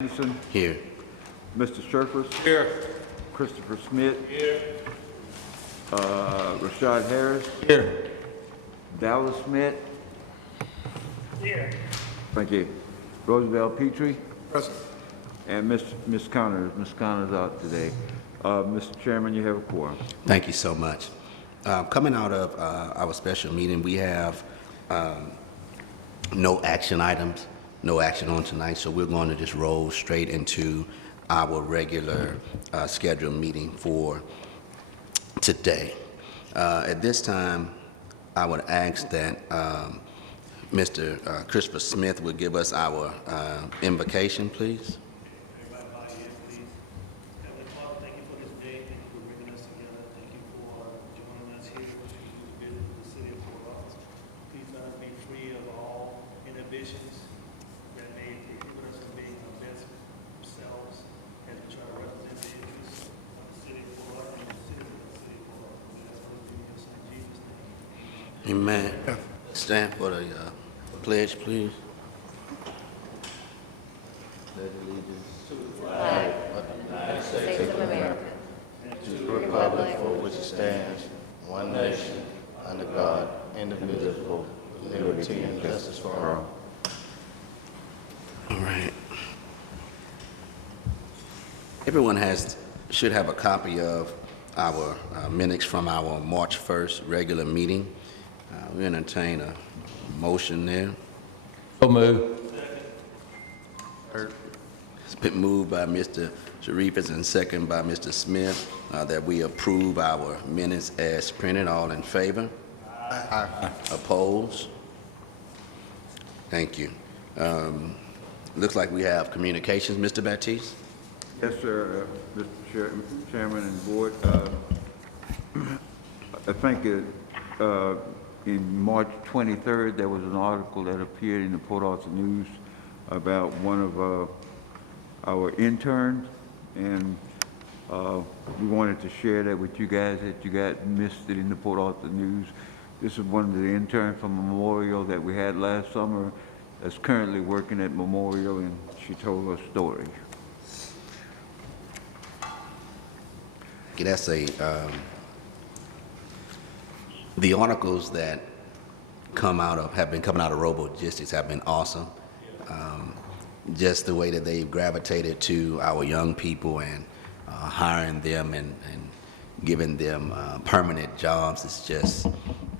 Anderson. Here. Mr. Sherfers. Here. Christopher Smith. Here. Rashad Harris. Here. Dallas Smith. Here. Thank you. Roosevelt Petrie. Present. And Ms. Connors. Ms. Connors out today. Mr. Chairman, you have a quorum. Thank you so much. Coming out of our special meeting, we have no action items, no action on tonight, so we're going to just roll straight into our regular scheduled meeting for today. At this time, I would ask that Mr. Christopher Smith would give us our invocation, please. Everybody bow your head, please. Heavenly Father, thank you for this day. Thank you for bringing us together. Thank you for joining us here to visit the city of Port Ross. Please let us be free of all inhibitions that may prohibit us from being our best selves as we try to represent the interests of the city of Port Ross and the citizens of the city of Port Ross. We ask for this in your son Jesus' name. Amen. Stand for the pledge, please. Pledge allegiance to the United States of America, and to the republic for which it stands, one nation, under God, indivisible, with liberty and justice for all. All right. Everyone should have a copy of our minutes from our March 1st regular meeting. We entertain a motion there. So move. It's been moved by Mr. Sharifas and second by Mr. Smith that we approve our minutes as printed. All in favor? Aye. Opposed? Thank you. Looks like we have communications. Mr. Baptiste? Yes, sir, Mr. Chairman and Board. I think in March 23rd, there was an article that appeared in the Port Arthur News about one of our interns, and we wanted to share that with you guys, that you got missed it in the Port Arthur News. This is one of the interns from Memorial that we had last summer that's currently working at Memorial, and she told her story. Okay, that's the articles that have been coming out of Robogistics have been awesome. Just the way that they've gravitated to our young people and hiring them and giving them permanent jobs is just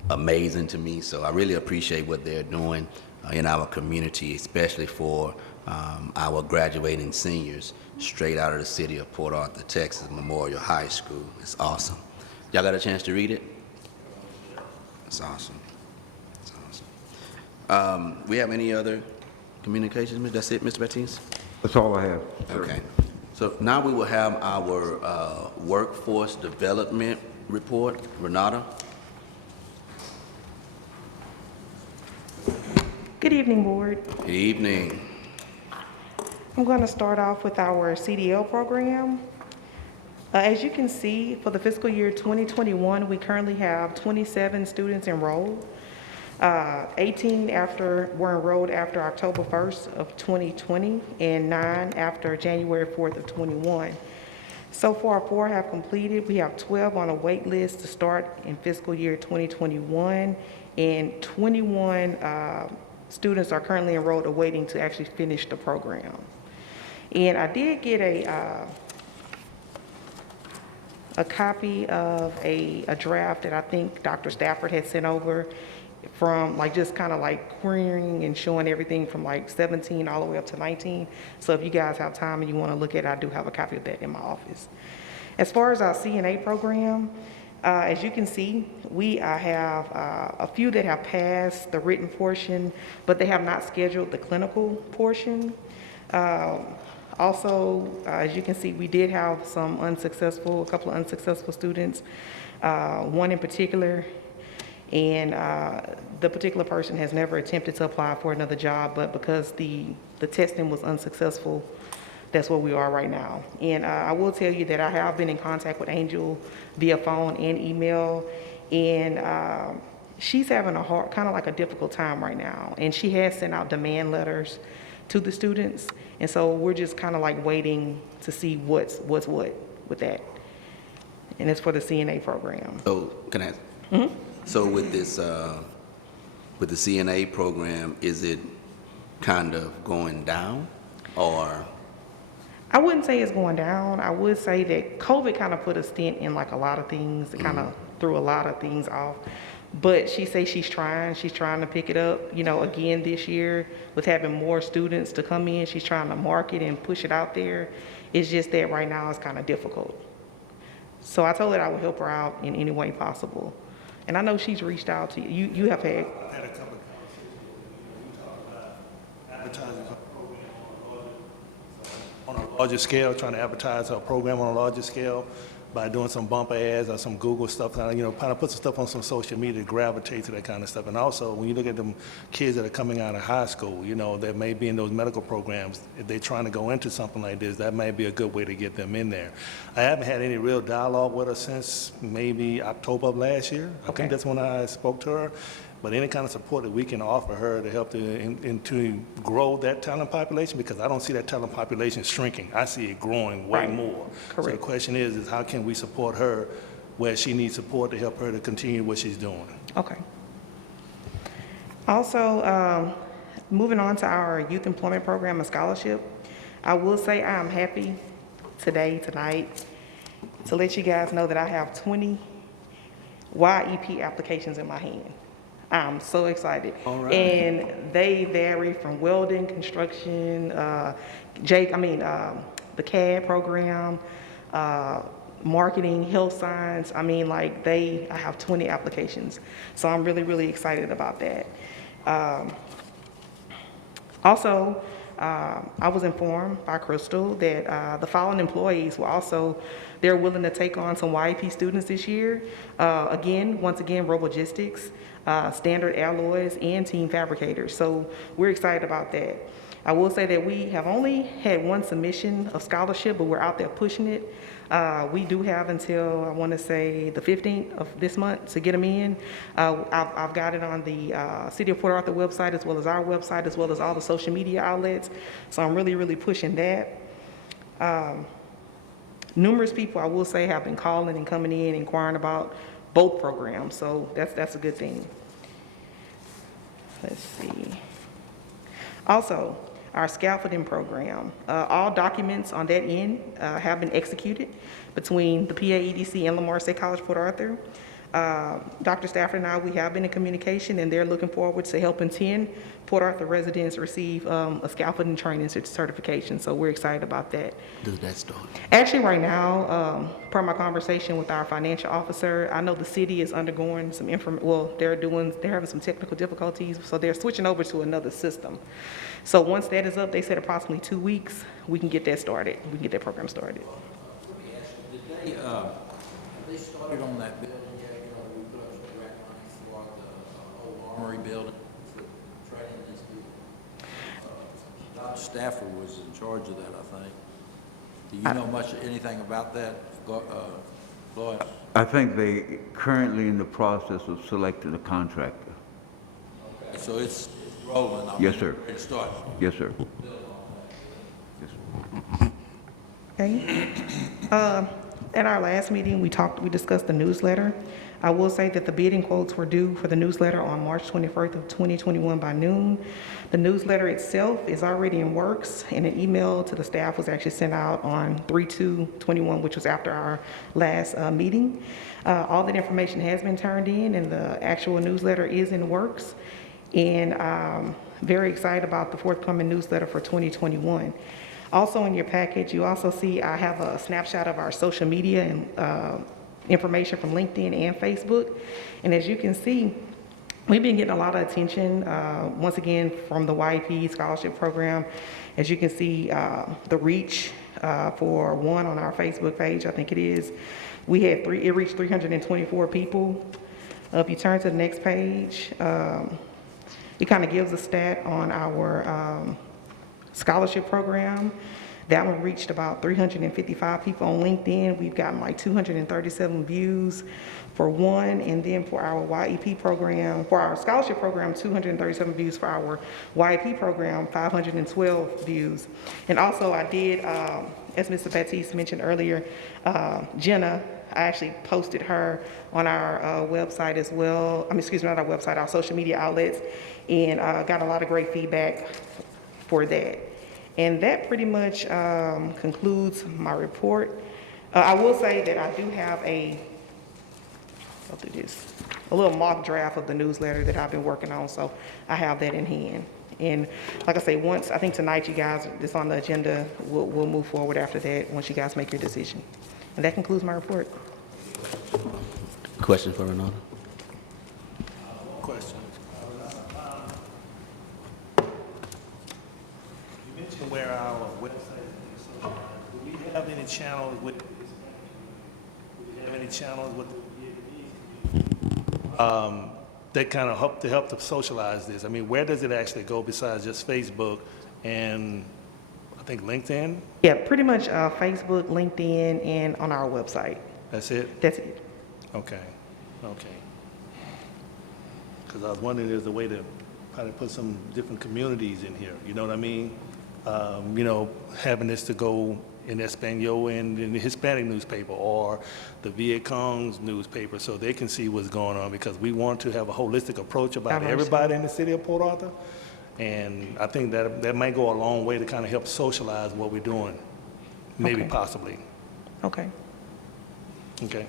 amazing to me. So I really appreciate what they're doing in our community, especially for our graduating seniors straight out of the city of Port Arthur, Texas, Memorial High School. It's awesome. Y'all got a chance to read it? That's awesome. That's awesome. We have any other communications? That's it, Mr. Baptiste? That's all I have, sir. Okay. So now we will have our workforce development report. Renata? Good evening, Board. Good evening. I'm going to start off with our CDL program. As you can see, for the fiscal year 2021, we currently have 27 students enrolled. 18 were enrolled after October 1st of 2020, and 9 after January 4th of 21. So far, 4 have completed. We have 12 on a wait list to start in fiscal year 2021, and 21 students are currently enrolled awaiting to actually finish the program. And I did get a copy of a draft that I think Dr. Stafford had sent over from just kind of querying and showing everything from 17 all the way up to 19. So if you guys have time and you want to look at it, I do have a copy of that in my office. As far as our CNA program, as you can see, we have a few that have passed the written portion, but they have not scheduled the clinical portion. Also, as you can see, we did have a couple of unsuccessful students, one in particular, and the particular person has never attempted to apply for another job, but because the testing was unsuccessful, that's where we are right now. And I will tell you that I have been in contact with Angel via phone and email, and she's having a difficult time right now. And she has sent out demand letters to the students. And so we're just kind of like waiting to see what's what with that. And it's for the CNA program. So, can I ask? So with this, with the CNA program, is it kind of going down, or? I wouldn't say it's going down. I would say that COVID kind of put a stint in like a lot of things. It kind of threw a lot of things off. But she says she's trying to pick it up, you know, again this year with having more students to come in. She's trying to market and push it out there. It's just that right now it's kind of difficult. So I told her I would help her out in any way possible. And I know she's reached out to you. You have had. I've had a couple of conversations with you talk about advertising her program on a larger scale, trying to advertise her program on a larger scale by doing some bumper ads or some Google stuff, kind of put some stuff on some social media to gravitate to that kind of stuff. And also, when you look at them kids that are coming out of high school, you know, that may be in those medical programs, if they're trying to go into something like this, that may be a good way to get them in there. I haven't had any real dialogue with her since maybe October of last year. I think that's when I spoke to her. But any kind of support that we can offer her to help to grow that talent population, because I don't see that talent population shrinking. I see it growing way more. Correct. So the question is how can we support her where she needs support to help her to continue what she's doing? Okay. Also, moving on to our youth employment program and scholarship, I will say I am happy tonight, to let you guys know that I have 20 YEP applications in my hand. I'm so excited. All right. And they vary from welding, construction, the CAD program, marketing, health science. I mean, like I have 20 applications. So I'm really, really excited about that. Also, I was informed by Crystal that the following employees they're willing to take on some YEP students this year. Once again, Robogistics, Standard Alloys, and Team Fabricators. So we're excited about that. I will say that we have only had one submission of scholarship, but we're out there pushing it. We do have until, I want to say, the 15th of this month to get them in. I've got it on the City of Port Arthur website, as well as our website, as well as all the social media outlets. So I'm really, really pushing that. Numerous people, I will say, have been calling and coming in, inquiring about both programs. So that's a good thing. Let's see. Also, our scaffolding program. All documents on that end have been executed between the PA EDC and Lamar State College Port Arthur. Dr. Stafford and I, we have been in communication, and they're looking forward to helping 10 Port Arthur residents receive a scaffolding training certification. So we're excited about that. Does that start? Actually, right now, per my conversation with our financial officer, I know the city is undergoing some they're having some technical difficulties, so they're switching over to another system. So once that is up, they said approximately 2 weeks, we can get that started. We can get that program started. Let me ask you, have they started on that building yet? You know, we put up some grant money for the old armory building for training these people. Dr. Stafford was in charge of that, I think. Do you know anything about that, Floyd? I think they currently in the process of selecting a contractor. Okay, so it's rolling. Yes, sir. It started. Yes, sir. Yes, sir. Okay. At our last meeting, we discussed the newsletter. I will say that the bidding quotes were due for the newsletter on March 21st of 2021 by noon. The newsletter itself is already in works, and an email to the staff was actually sent out on 3/2/21, which was after our last meeting. All that information has been turned in, and the actual newsletter is in works. And very excited about the forthcoming newsletter for 2021. Also in your package, you also see I have a snapshot of our social media and information from LinkedIn and Facebook. And as you can see, we've been getting a lot of attention, once again, from the YP scholarship program. As you can see, the reach for one on our Facebook page, I think it is, it reached 324 people. If you turn to the next page, it kind of gives a stat on our scholarship program. That one reached about 355 people on LinkedIn. We've gotten like 237 views for one, and then for our YEP program, for our scholarship program, 237 views. For our YEP program, 512 views. And also I did, as Mr. Baptiste mentioned earlier, Jenna, I actually posted her on our website as well. Excuse me, not our website, our social media outlets, and got a lot of great feedback for that. And that pretty much concludes my report. I will say that I do have a little mock draft of the newsletter that I've been working on, so I have that in hand. And like I say, once, I think tonight you guys, it's on the agenda, we'll move forward after that, once you guys make your decision. And that concludes my report. Question for Renata? Question. You mentioned where our website is socialized. Do we have any channels with, that kind of help to socialize this? I mean, where does it actually go besides just Facebook and I think LinkedIn? Yeah, pretty much Facebook, LinkedIn, and on our website. That's it? That's it. Okay, okay. Because I was wondering, there's a way to probably put some different communities in here, you know what I mean? You know, having this to go in Espanol and in the Hispanic newspaper or the Viet Cong's newspaper so they can see what's going on, because we want to have a holistic approach about everybody in the city of Port Arthur. And I think that might go a long way to kind of help socialize what we're doing, maybe Okay. possibly. Okay. Okay.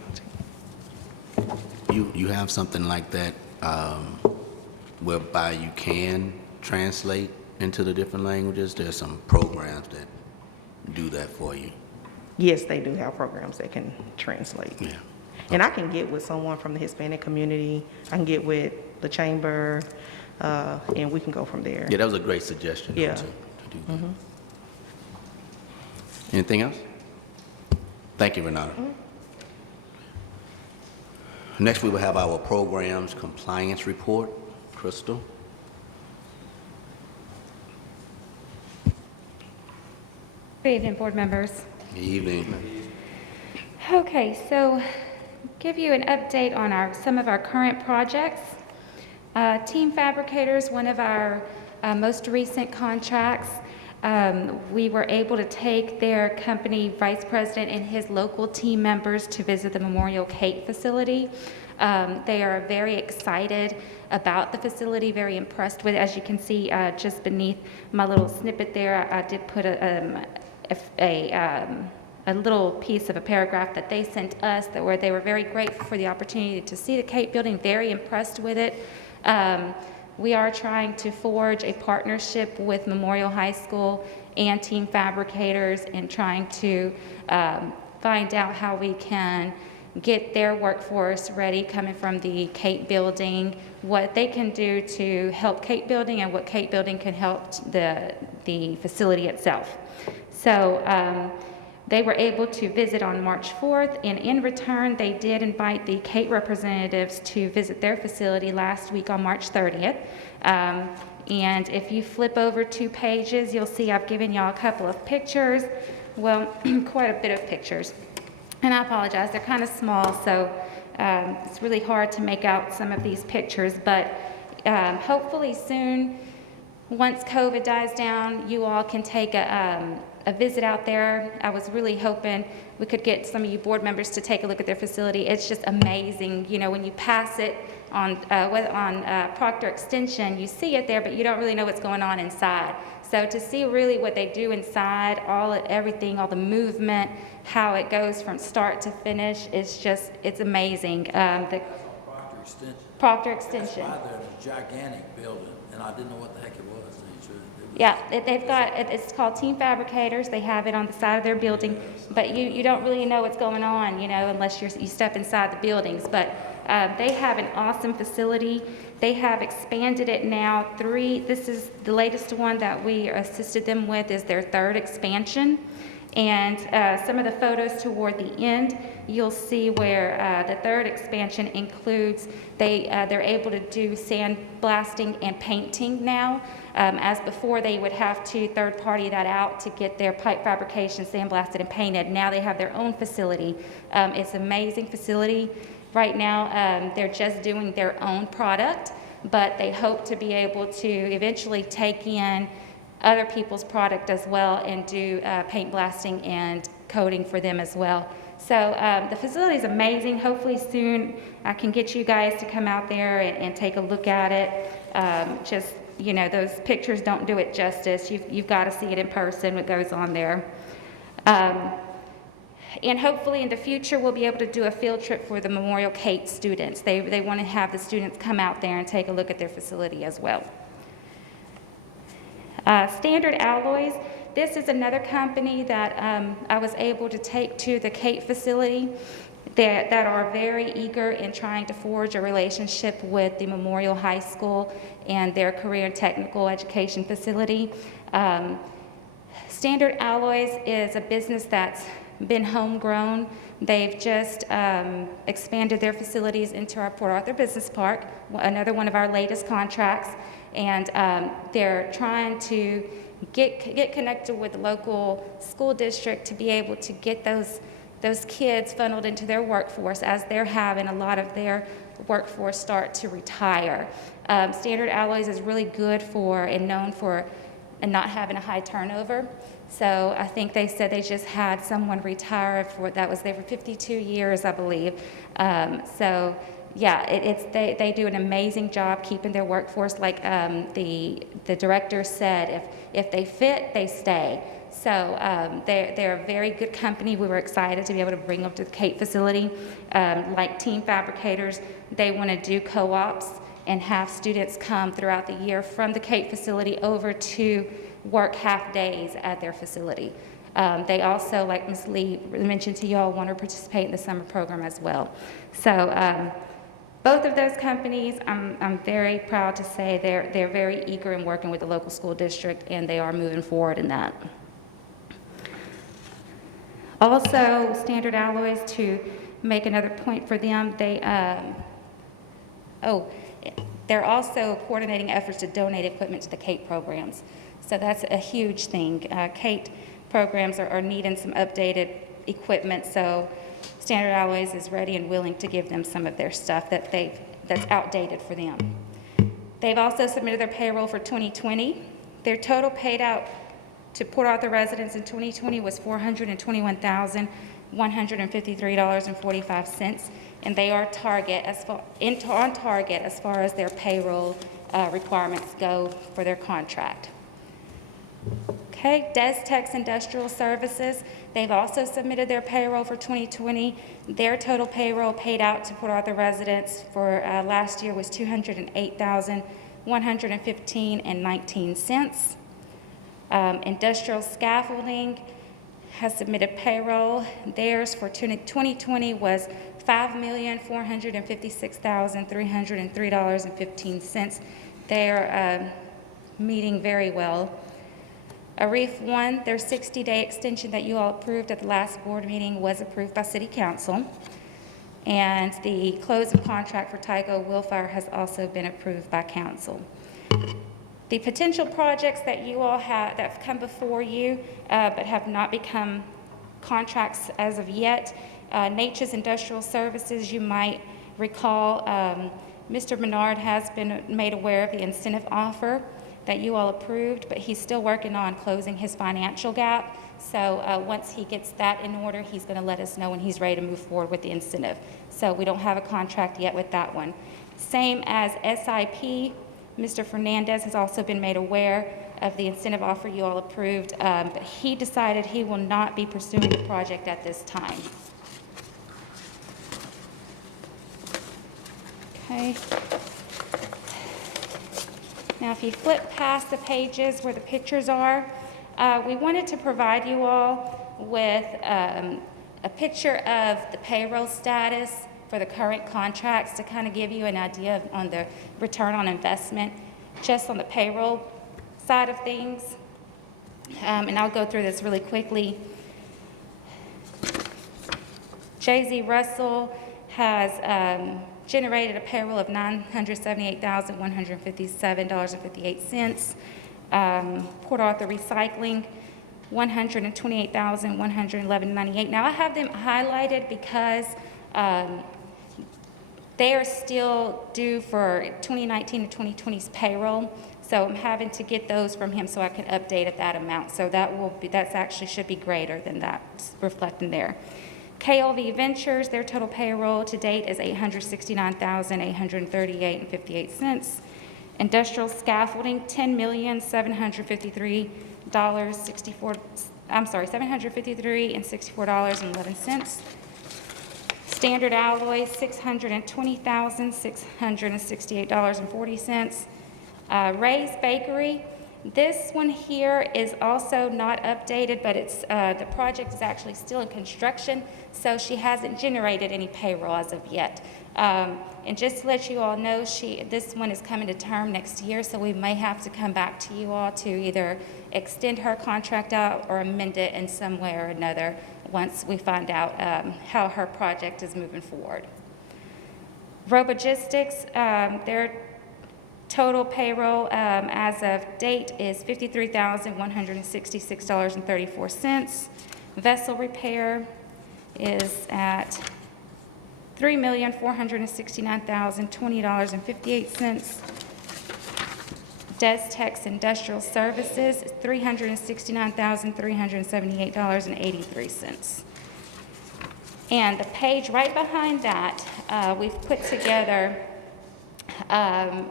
You have something like that whereby you can translate into the different languages? There's some programs that do that for you. Yes, they do have programs that can translate. Yeah. And I can get with someone from the Hispanic community. I can get with the chamber, and we can go from there. Yeah, that was a great suggestion. though, Yeah. to do that. Anything else? Thank you, Renata. Next, we will have our programs compliance report. Crystal? Good evening, board members. Good evening. Okay, so give you an update on some of our current projects. Team Fabricators, one of our most recent contracts, we were able to take their company vice president and his local team members to visit the Memorial Cake facility. They are very excited about the facility, very impressed with it. As you can see, just beneath my little snippet there, I did put a little piece of a paragraph that they sent us where they were very grateful for the opportunity to see the Cake building, very impressed with it. We are trying to forge a partnership with Memorial High School and Team Fabricators and trying to find out how we can get their workforce ready coming from the Cake building, what they can do to help Cake building and what Cake building can help the facility itself. So they were able to visit on March 4th, and in return, they did invite the Cake representatives to visit their facility last week on March 30th. And if you flip over 2 pages, you'll see I've given y'all a couple of pictures. Well, quite a bit of pictures. And I apologize, they're kind of small, so it's really hard to make out some of these pictures, but hopefully soon, once COVID dies down, you all can take a visit out there. I was really hoping we could get some of you board members to take a look at their facility. It's just amazing. You know, when you pass it on Proctor Extension, you see it there, but you don't really know what's going on inside. So to see really what they do inside, everything, all the movement, how it goes from start to finish, it's amazing. Proctor Extension. Proctor Extension. That's why they're a gigantic building, and I didn't know what the heck it was. Yeah, it's called Team Fabricators. They have it on the side of their building, but you don't really know what's going on, you know, unless you step inside the buildings. But they have an awesome facility. They have expanded it now. This is the latest one that we assisted them with, is their 3rd expansion. And some of the photos toward the end, you'll see where the third expansion includes, they're able to do sandblasting and painting now. As before, they would have to third-party that out to get their pipe fabrication sandblasted and painted. Now they have their own facility. It's an amazing facility. Right now, they're just doing their own product, but they hope to be able to eventually take in other people's product as well and do paint blasting and coating for them as well. So the facility is amazing. Hopefully soon I can get you guys to come out there and take a look at it. Just, you know, those pictures don't do it justice. You've got to see it in person, what goes on there. And hopefully in the future we'll be able to do a field trip for the Memorial Kate students. They want to have the students come out there and take a look at their facility as well. Standard Alloys, this is another company that I was able to take to the Kate facility that are very eager in trying to forge a relationship with the Memorial High School and their career and technical education facility. Standard Alloys is a business that's been homegrown. They've just expanded their facilities into our Port Arthur Business Park, another one of our latest contracts. And they're trying to get connected with the local school district to be able to get those kids funneled into their workforce, as they're having a lot of their workforce start to retire. Standard Alloys is really good for and known for not having a high turnover. So I think they said they just had someone retire that was there for 52 years, I believe. So yeah, they do an amazing job keeping their workforce. Like the director said, if they fit, they stay. So they're a very good company. We were excited to be able to bring them to the Kate facility. Like Team Fabricators, they want to do co-ops and have students come throughout the year from the Kate facility over to work half days at their facility. They also, like Ms. Lee mentioned to you all, want to participate in the summer program as well. So both of those companies, I'm very proud to say they're very eager in working with the local school district, and they are moving forward in that. Also, Standard Alloys, to make another point for them, they're also coordinating efforts to donate equipment to the Kate programs. So that's a huge thing. Kate programs are needing some updated equipment, so Standard Alloys is ready and willing to give them some of their stuff that's outdated for them. They've also submitted their payroll for 2020. Their total paid out to Port Arthur residents in 2020 was $421,153.45, and they are on target as far as their payroll requirements go for their contract. Okay, Destex Industrial Services, they've also submitted their payroll for 2020. Their total payroll paid out to Port Arthur residents for last year was $208,115.19. Industrial Scaffolding has submitted payroll. Theirs for 2020 was $5,456,303.15. They're meeting very well. Arif One, their 60-day extension that you all approved at the last board meeting was approved by City Council. And the close of contract for Tyco Willfire has also been approved by Council. The potential projects that you all have that have come before you but have not become contracts as of yet, Nature's Industrial Services, you might recall, Mr. Menard has been made aware of the incentive offer that you all approved, but he's still working on closing his financial gap. So once he gets that in order, he's going to let us know when he's ready to move forward with the incentive. So we don't have a contract yet with that one. Same as SIP, Mr. Fernandez has also been made aware of the incentive offer you all approved, but he decided he will not be pursuing the project at this time. Okay. Now, if you flip past the pages where the pictures are, we wanted to provide you all with a picture of the payroll status for the current contracts to kind of give you an idea on the return on investment just on the payroll side of things. And I'll go through this really quickly. Jay-Z Russell has generated a payroll of $978,157.58. Port Arthur Recycling, $128,111.98. Now, I have them highlighted because they are still due for 2019 to 2020's payroll, so I'm having to get those from him so I can update at that amount. So that's actually should be greater than that reflecting there. KLV Ventures, their total payroll to date is $869,838.58. Industrial Scaffolding, $753.64.11. Standard Alloy, $620,668.40. Ray's Bakery, this one here is also not updated, but it's the project is actually still in construction, so she hasn't generated any payroll as of yet. And just to let you all know, this one is coming to term next year, so we may have to come back to you all to either extend her contract out or amend it in some way or another once we find out how her project is moving forward. Robogistics, their total payroll as of date is $53,166.34. Vessel repair is at $3,469,020.58. Destex Industrial Services, $369,378.83. And the page right behind that, we've put together a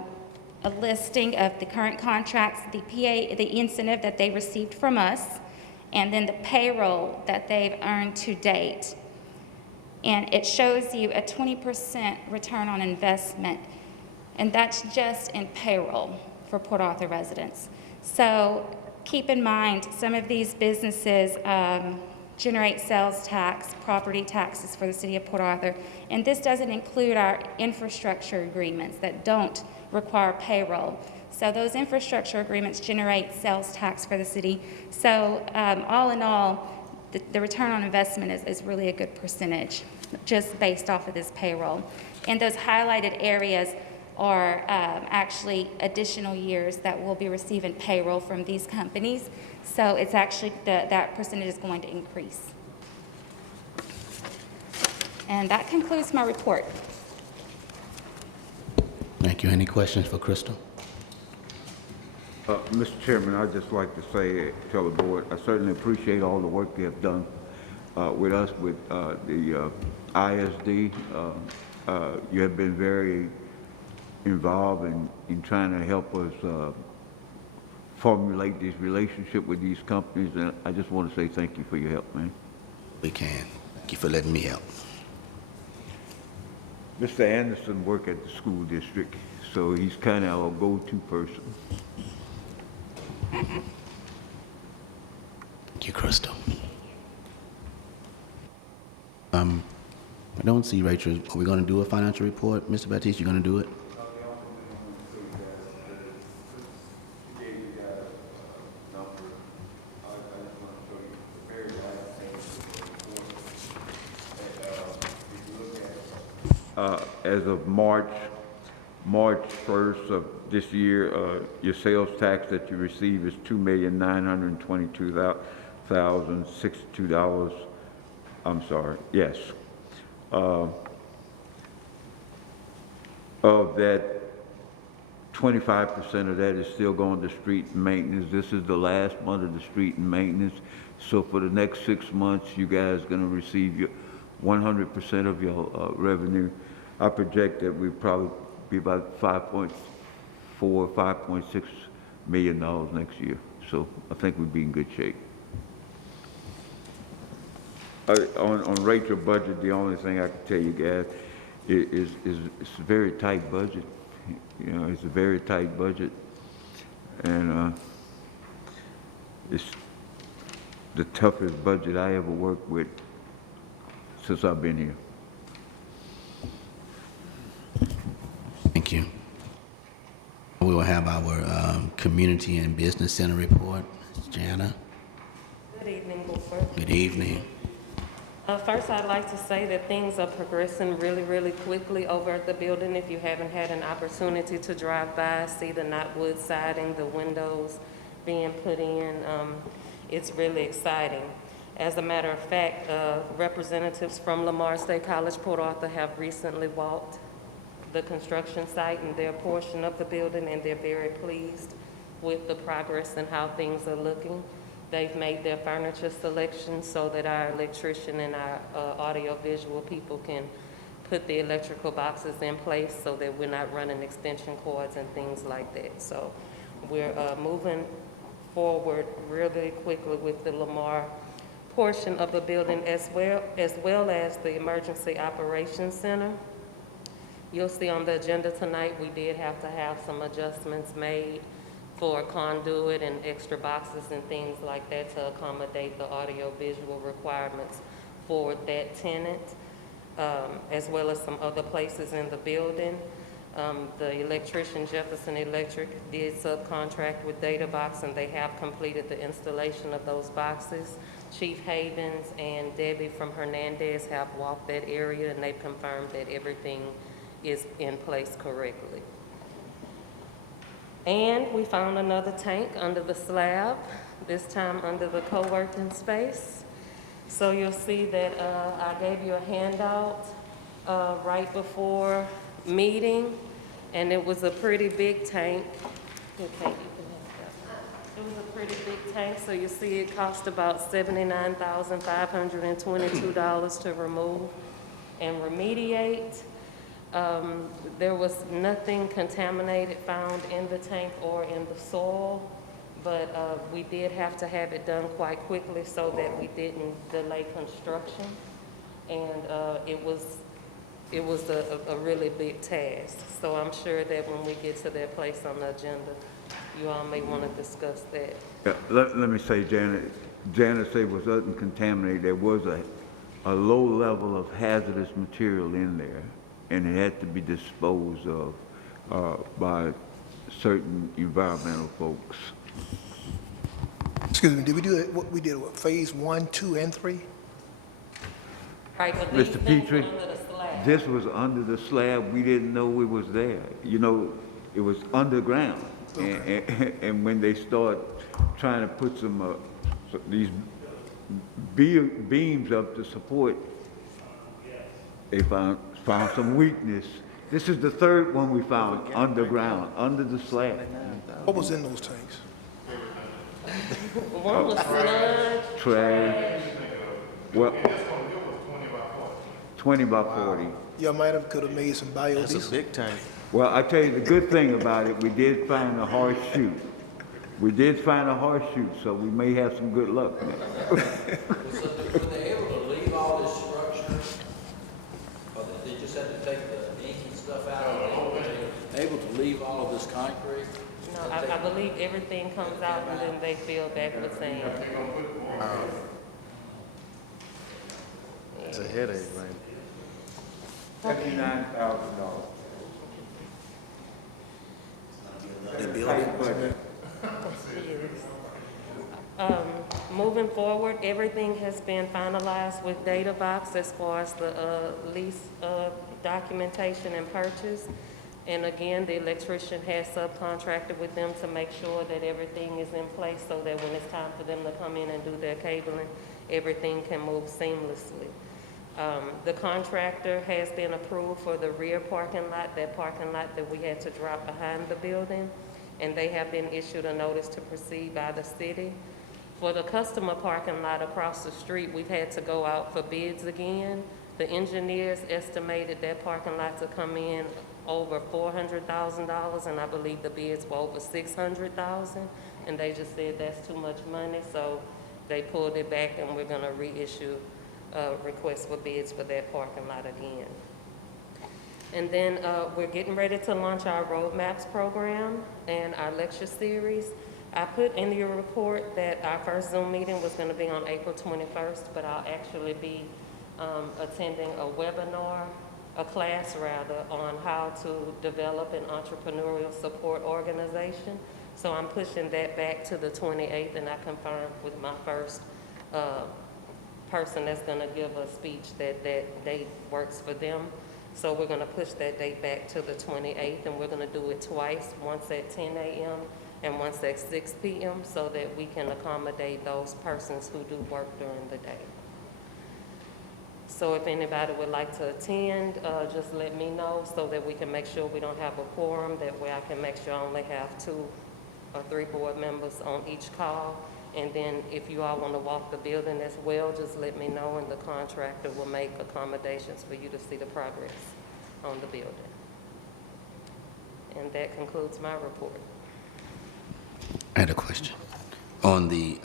listing of the current contracts, the incentive that they received from us, and then the payroll that they've earned to date. And it shows you a 20% return on investment, and that's just in payroll for Port Arthur residents. So keep in mind, some of these businesses generate sales tax, property taxes for the city of Port Arthur, and this doesn't include our infrastructure agreements that don't require payroll. So those infrastructure agreements generate sales tax for the city. So all in all, the return on investment is really a good percentage just based off of this payroll. And those highlighted areas are actually additional years that will be receiving payroll from these companies. So it's actually, that percentage is going to increase. And that concludes my report. Thank you. Any questions for Crystal? Mr. Chairman, I'd just like to say, tell the board, I certainly appreciate all the work you have done with us, with the ISD. You have been very involved in trying to help us formulate this relationship with these companies, and I just want to say thank you for your help, man. We can. Thank you for letting me help. Mr. Anderson worked at the school district, so he's kind of our go-to person. Thank you, Crystal. I don't see Rachel. Are we going to do a financial report? Mr. Baptiste, you going to do it? As of March 1st of this year, your sales tax that you receive is $2,922,062. I'm sorry, yes. Of that, 25% of that is still going to street maintenance. This is the last month of the street and maintenance. So for the next 6 months, you guys are going to receive your 100% of your revenue. I project that we'll probably be about $5.4, $5.6 million next year. So I think we'll be in good shape. On Rachel's budget, the only thing I can tell you guys is it's a very tight budget. You know, it's a very tight budget, and it's the toughest budget I ever worked with since I've been here. Thank you. We will have our Community and Business Center report. Jana. Good evening, Board. Good evening. First, I'd like to say that things are progressing really, really quickly over at the building. If you haven't had an opportunity to drive by, see the knotwood siding, the windows being put in, it's really exciting. As a matter of fact, representatives from Lamar State College, Port Arthur have recently walked the construction site and their portion of the building, and they're very pleased with the progress and how things are looking. They've made their furniture selections so that our electrician and our audio-visual people can put the electrical boxes in place so that we're not running extension cords and things like that. So we're moving forward really quickly with the Lamar portion of the building as well as the Emergency Operations Center. You'll see on the agenda tonight, we did have to have some adjustments made for conduit and extra boxes and things like that to accommodate the audio-visual requirements for that tenant, as well as some other places in the building. The electrician, Jefferson Electric, did subcontract with DataBox, and they have completed the installation of those boxes. Chief Havens and Debbie from Hernandez have walked that area, and they've confirmed that everything is in place correctly. And we found another tank under the slab, this time under the co-working space. So you'll see that I gave you a handout right before meeting, and it was a pretty big tank. Okay, it was a pretty big tank, so you see it cost about $79,522 to remove and remediate. There was nothing contaminated found in the tank or in the soil, but we did have to have it done quite quickly so that we didn't delay construction. And it was a really big task. So I'm sure that when we get to that place on the agenda, you all may want to discuss that. Yeah, let me say, Janet said it was uncontaminated. There was a low level of hazardous material in there, and it had to be disposed of by certain environmental folks. Excuse me, did we do it, what we did, what, phase 1, 2, and 3? Right, but these Mr. things Petrie, were under the slab. this was under the slab. We didn't know it was there. You know, it was underground. Okay. And when they start trying to put these beams up to support, they found some weakness. This is the third one we found underground, under the slab. What was in those tanks? One was sludge. Trash. Well, 20 by 40. Y'all could have made some That's a biodiesel. big tank. Well, I tell you the good thing about it, we did find a horseshoe. We did find a horseshoe, so we may have some good luck now. So were they able to leave all this structure? Or they just had to take the ink and stuff out of it? Were they able to leave all of this concrete? No, I believe everything comes out and then they fill back with sand. It's a headache, man. $79,000. Moving forward, everything has been finalized with DataBox as far as the lease documentation and purchase. And again, the electrician has subcontracted with them to make sure that everything is in place so that when it's time for them to come in and do their cabling, everything can move seamlessly. The contractor has been approved for the rear parking lot, that parking lot that we had to drop behind the building, and they have been issued a notice to proceed by the city. For the customer parking lot across the street, we've had to go out for bids again. The engineers estimated that parking lot to come in over $400,000, and I believe the bids were over $600,000, and they just said that's too much money, so they pulled it back, and we're gonna reissue request for bids for that parking lot again. And then we're getting ready to launch our roadmaps program and our lecture series. I put in your report that our first Zoom meeting was going to be on April 21st, but I'll actually be attending a webinar, a class rather, on how to develop an entrepreneurial support organization. So I'm pushing that back to the 28th, and I confirmed with my first person that's gonna give a speech that date works for them. So we're gonna push that date back to the 28th, and we're gonna do it twice, once at 10 a.m. and once at 6 p.m., so that we can accommodate those persons who do work during the day. So if anybody would like to attend, just let me know so that we can make sure we don't have a quorum. That way I can make sure I only have 2 or 3 board members on each call. And then if you all want to walk the building as well, just let me know, and the contractor will make accommodations for you to see the progress on the building. And that concludes my report. I had a question. On the,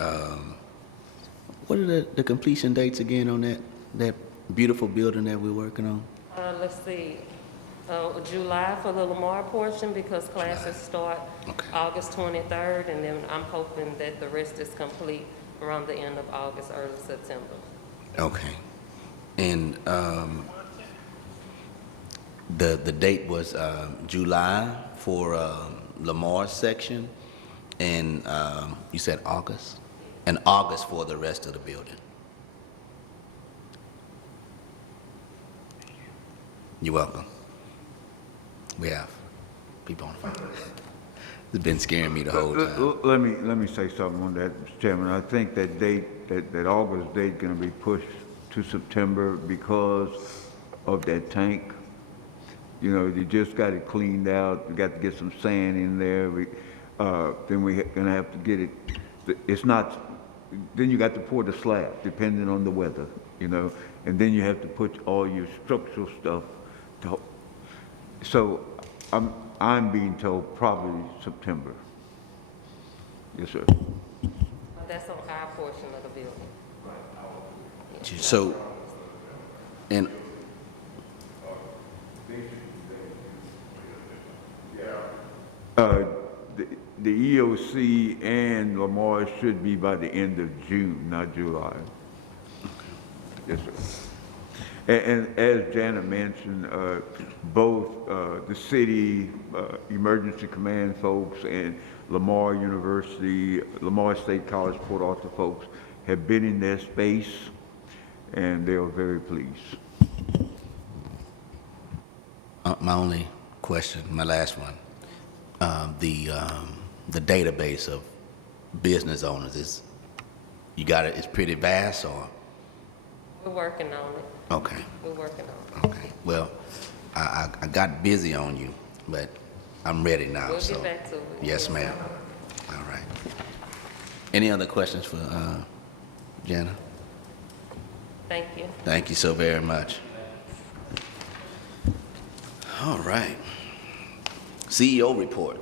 what are the completion dates again on that beautiful building that we're working on? Let's see, July for the Lamar portion, because classes start Okay. August 23rd, and then I'm hoping that the rest is complete around the end of August, early September. Okay. And the date was July for Lamar's section, and you said August? And August for the rest of the building. You're welcome. We have people on the phone. It's been scaring me the whole time. Let me say something on that, Mr. Chairman. I think that date, that August date gonna be pushed to September because of that tank. You know, you just got it cleaned out, you got to get some sand in there, then we're gonna have to get it, it's not, then you got to pour the slab, depending on the weather, you know, and then you have to put all your structural stuff. So I'm being told probably September. Yes, sir. But that's on our portion of the building. So, and The EOC and Lamar should be by the end of June, not July. Yes, sir. And as Janet mentioned, both the city emergency command folks and Lamar University, Lamar State College, Port Arthur folks have been in their space, and they are very pleased. my only question, my last one, the database of business owners is, you got it, it's pretty vast, or? We're working on it. Okay. We're working on it. Okay, well, I got busy on you, but I'm ready now, We'll so. get back to it. Yes, ma'am. All right. Any other questions for Jana? Thank you. Thank you so very much. All right. CEO report.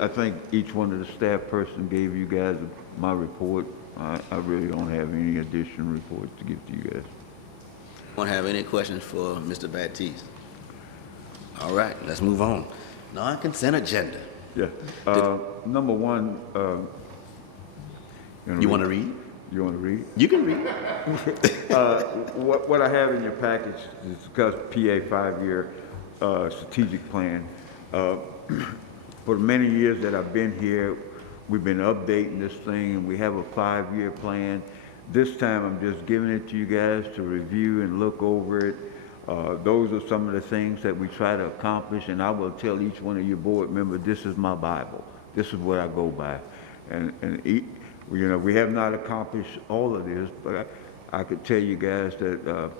I think each one of the staff person gave you guys my report. I really don't have any additional reports to give to you guys. Want to have any questions for Mr. Baptiste? All right, let's move on. Non-consent agenda. Yeah. Number one, You want to read? You want to read? You can read. What I have in your package is discussed PA 5-year strategic plan. For many years that I've been here, we've been updating this thing, and we have a 5-year plan. This time, I'm just giving it to you guys to review and look over it. Those are some of the things that we try to accomplish, and I will tell each one of your board members, this is my Bible. This is what I go by. You know, we have not accomplished all of this, but I could tell you guys that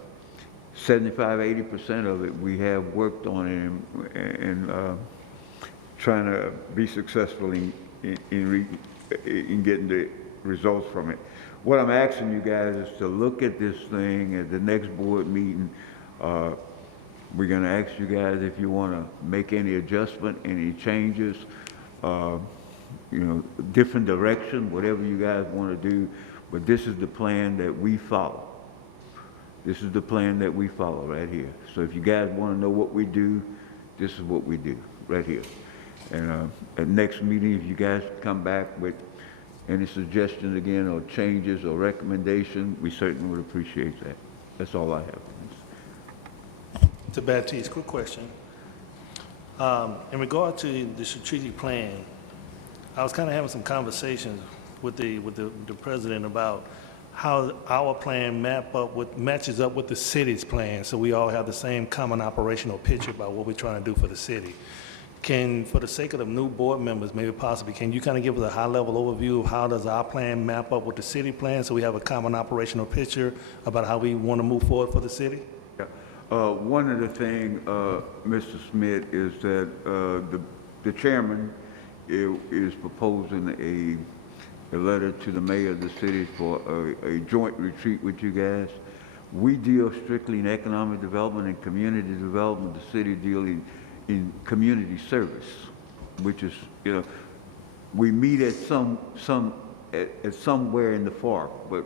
75–80% of it we have worked on and trying to be successful in getting the results from it. What I'm asking you guys is to look at this thing at the next board meeting. We're going to ask you guys if you want to make any adjustment, any changes, you know, different direction, whatever you guys want to do. But this is the plan that we follow. This is the plan that we follow right here. So if you guys want to know what we do, this is what we do right here. And at next meeting, if you guys come back with any suggestions again, or changes or recommendations, we certainly would appreciate that. That's all I have. To Baptiste, quick question. In regard to the strategic plan, I was kind of having some conversations with the president about how our plan matches up with the city's plan, so we all have the same common operational picture about what we're trying to do for the city. For the sake of the new board members, maybe possibly, can you kind of give us a high-level overview of how does our plan map up with the city plan, so we have a common operational picture about how we want to move forward for the city? Yeah. One of the things, Mr. Smith, is that the chairman is proposing a letter to the mayor of the city for a joint retreat with you guys. We deal strictly in economic development and community development. The city deals in community service, which is, you know, we meet at somewhere in the park, but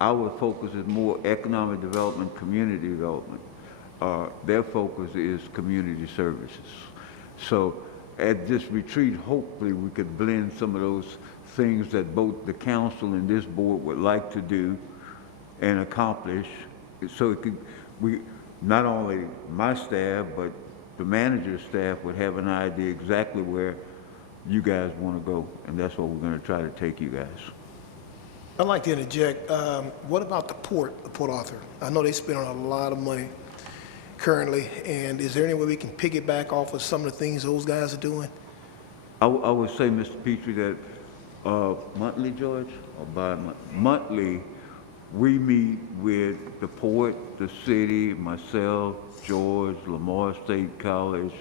our focus is more economic development, community development. Their focus is community services. So at this retreat, hopefully we could blend some of those things that both the council and this board would like to do and accomplish. So not only my staff, but the manager's staff would have an idea exactly where you guys want to go. And that's what we're going to try to take you guys. I'd like to interject. What about the Port Arthur? I know they spend a lot of money currently, and is there any way we can piggyback off of some of the things those guys are doing? I would say, Mr. Petrie, that monthly, George, or monthly, we meet with the port, the city, myself, George, Lamar State College,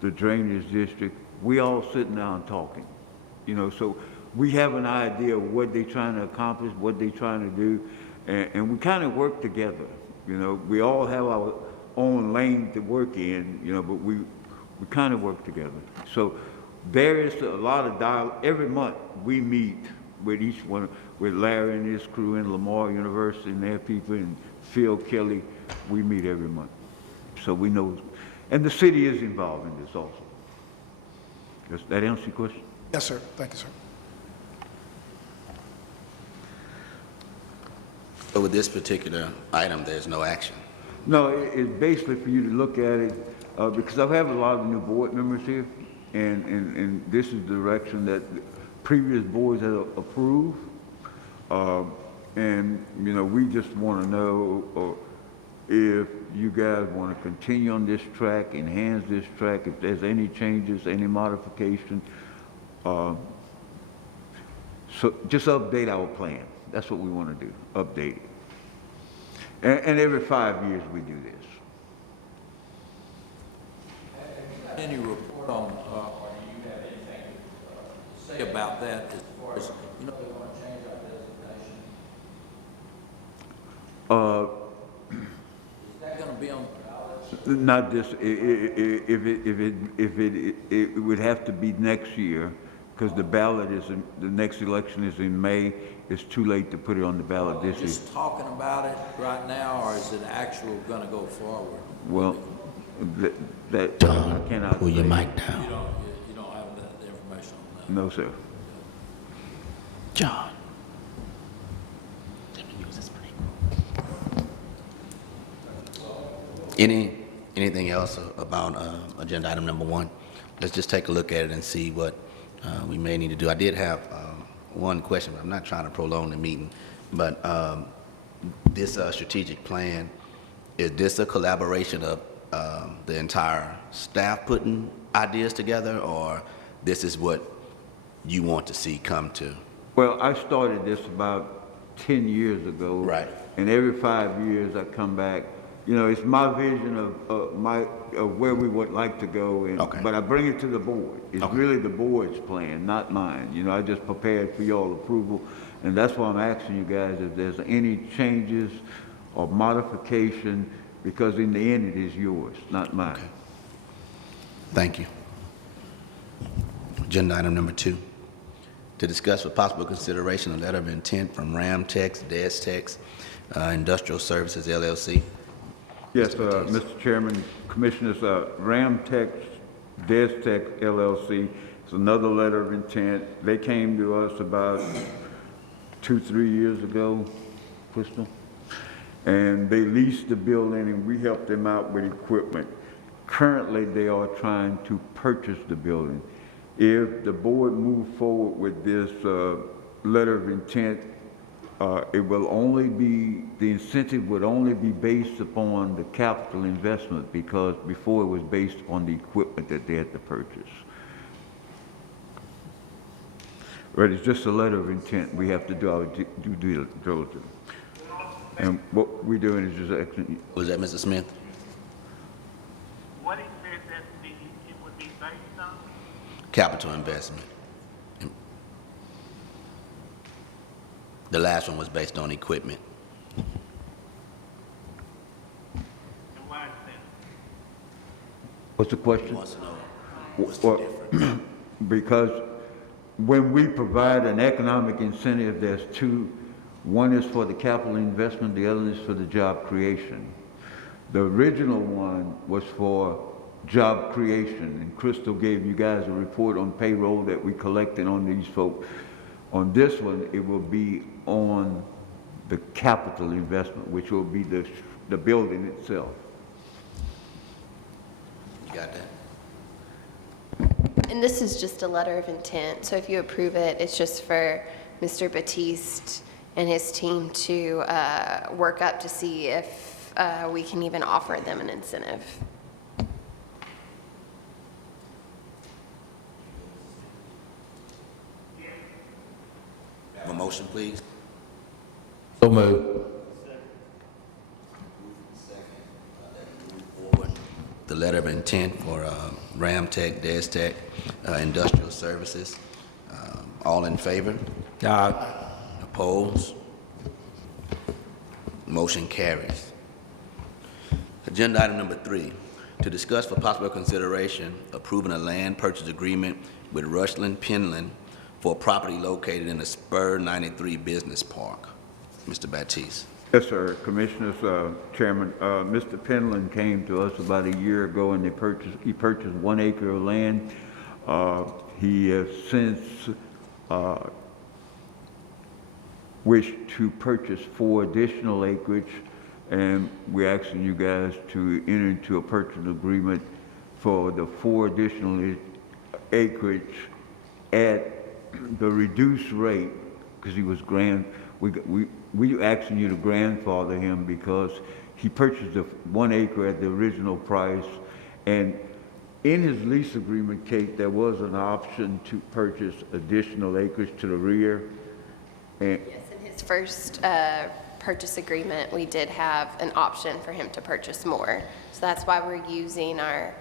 the Drainage District. We all sitting down talking, you know, so we have an idea of what they're trying to accomplish, what they're trying to do, and we kind of work together. You know, we all have our own lane to work in, you know, but we kind of work together. So there is a lot of dialogue. Every month we meet with each one, with Larry and his crew and Lamar University and their people and Phil Kelly. We meet every month. So we know, and the city is involved in this also. Does that answer your question? Yes, sir. Thank you, sir. So with this particular item, there's no action. No, it's basically for you to look at it, because I have a lot of new board members here, and this is the direction that previous boards have approved. And, you know, we just want to know if you guys want to continue on this track, enhance this track, if there's any changes, any modification. So just update our plan. That's what we want to do, update it. And every 5 years we do this. Any report on, or do you have anything to say about that as far as, you know, they want to change our designation? Is that going to be on the ballot? Not this, it would have to be next year, because the ballot is, the next election is in May. It's too late to put it on the ballot this year. Just talking about it right now, or is it actually going to go forward? Well, that John, I cannot pull your say. mic down. You don't have the information on that? No, sir. John. Anything else about agenda item number 1? Let's just take a look at it and see what we may need to do. I did have one question, but I'm not trying to prolong the meeting. But this strategic plan, is this a collaboration of the entire staff putting ideas together, or this is what you want to see come to? Well, I started this about 10 years ago. Right. And every 5 years I come back. You know, it's my vision of where we would like to go, and, Okay. but I bring it to the board. It's Okay. really the board's plan, not mine. You know, I just prepared for y'all approval, and that's why I'm asking you guys if there's any changes or modification, because in the end it is yours, not mine. Okay. Thank you. Agenda item number 2, to discuss with possible consideration a letter of intent from Ramtex, Destex, Industrial Services, LLC. Yes, Mr. Chairman, Commissioners, Ramtex, Destex LLC, it's another letter of intent. They came to us about 2-3 years ago, Crystal, and they leased the building and we helped them out with equipment. Currently, they are trying to purchase the building. If the board move forward with this letter of intent, it will only be, the incentive would only be based upon the capital investment, because before it was based on the equipment that they had to purchase. But it's just a letter of intent. We have to do our due diligence. And what we're doing is just actually, Was that Mr. Smith? What he said that it would be based on? Capital investment. The last one was based on equipment. And why is that? what's the question? He wants to know what's the Well, difference. because when we provide an economic incentive, there's two. One is for the capital investment, the other is for the job creation. The original one was for job creation, and Crystal gave you guys a report on payroll that we collected on these folks. On this one, it will be on the capital investment, which will be the building itself. You got that? And this is just a letter of intent, so if you approve it, it's just for Mr. Batiste and his team to work up to see if we can even offer them an incentive. Have a motion, please? So moved. The letter of intent for Ramtech, DesTech, Industrial Services. All in favor? Opposed? Motion carries. Agenda item number 3, to discuss for possible consideration approving a land purchase agreement with Rushland Penland for property located in the Spur 93 Business Park. Mr. Batiste. Yes, sir. Commissioners, Chairman, Mr. Penland came to us about a year ago, and he purchased 1 acre of land. He has since wished to purchase 4 additional acreage, and we're asking you guys to enter into a purchase agreement for the 4 additional acreage at the reduced rate, because he was we asking you to grandfather him because he purchased the 1 acre at the original price, and in his lease agreement, Kate, there was an option to purchase additional acreage to the rear. And Yes, in his first purchase agreement, we did have an option for him to purchase more. So that's why we're using our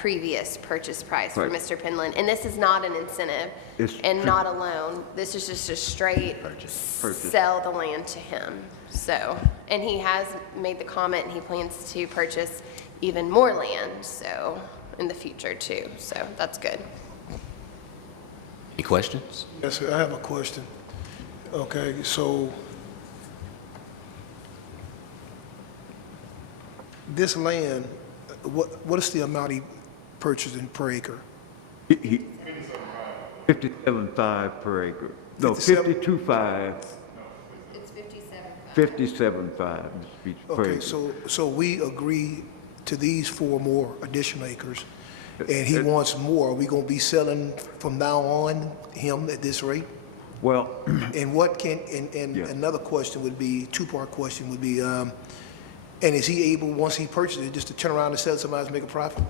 previous purchase price for Right. Mr. Penland. And this is not an incentive It's and tr- not a loan. This is just a straight Purchase. sell the land to him. So, and he has made the comment and he plans to purchase even more land, so, in the future too. So that's good. Any questions? Yes, sir, I have a question. Okay, so this land, what is the amount he purchasing per acre? he 57.5 per acre. No, 57? 52.5, It's 57.5. 57.5 per Okay, acre. so we agree to these 4 more additional acres, and he wants more. Are we gonna be selling from now on him at this rate? Well, And what can, and Yeah. another question would be, 2-part question would be, and is he able, once he purchases it, just to turn around and sell to somebody to make a profit?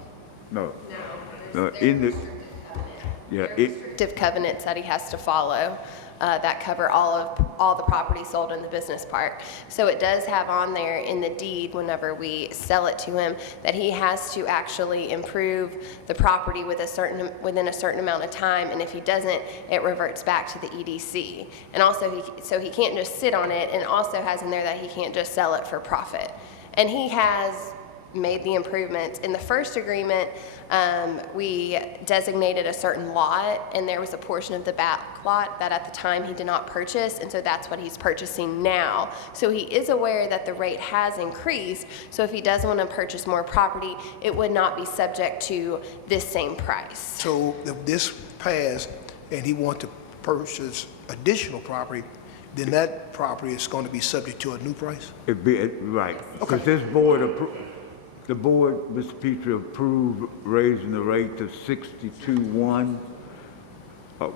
no. No, in the, yeah, Restrictive covenants that he has to follow that cover all the property sold in the business park. So it does have on there in the deed, whenever we sell it to him, that he has to actually improve the property within a certain amount of time, and if he doesn't, it reverts back to the EDC. And also, so he can't just sit on it, and also has in there that he can't just sell it for profit. And he has made the improvements. In the first agreement, we designated a certain lot, and there was a portion of the back lot that at the time he did not purchase, and so that's what he's purchasing now. So he is aware that the rate has increased, so if he does want to purchase more property, it would not be subject to this same price. So if this passed and he want to purchase additional property, then that property is going to be subject to a new price? right, because this board approved. The board, Mr. Petrie, approved raising the rate to 62.1.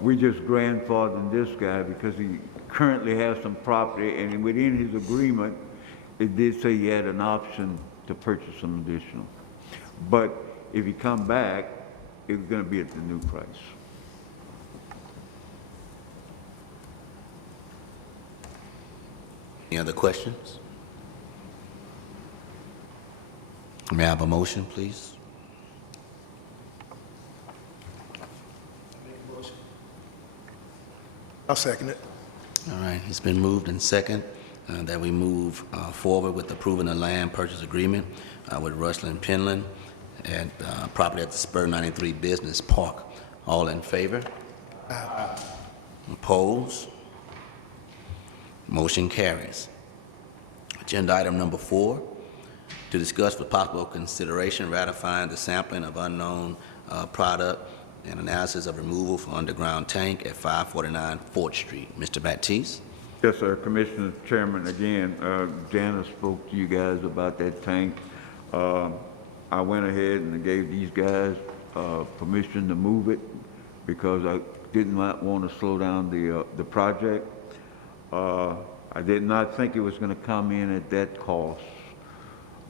We just grandfathered this guy because he currently has some property, and within his agreement, it did say he had an option to purchase some additional. But if he come back, it's gonna be at the new price. Any other questions? May I have a motion, please? I'll second it. All right, it's been moved and second that we move forward with approving a land purchase agreement with Rustlin Penland and property at the Spur 93 Business Park. All in favor? Opposed? Motion carries. Agenda item number 4, to discuss for possible consideration ratifying the sampling of unknown product and analysis of removal for underground tank at 549 4th Street. Mr. Baptiste? Yes, sir. Commissioner Chairman, again, Janice spoke to you guys about that tank. I went ahead and gave these guys permission to move it because I did not want to slow down the project. I did not think it was going to come in at that cost,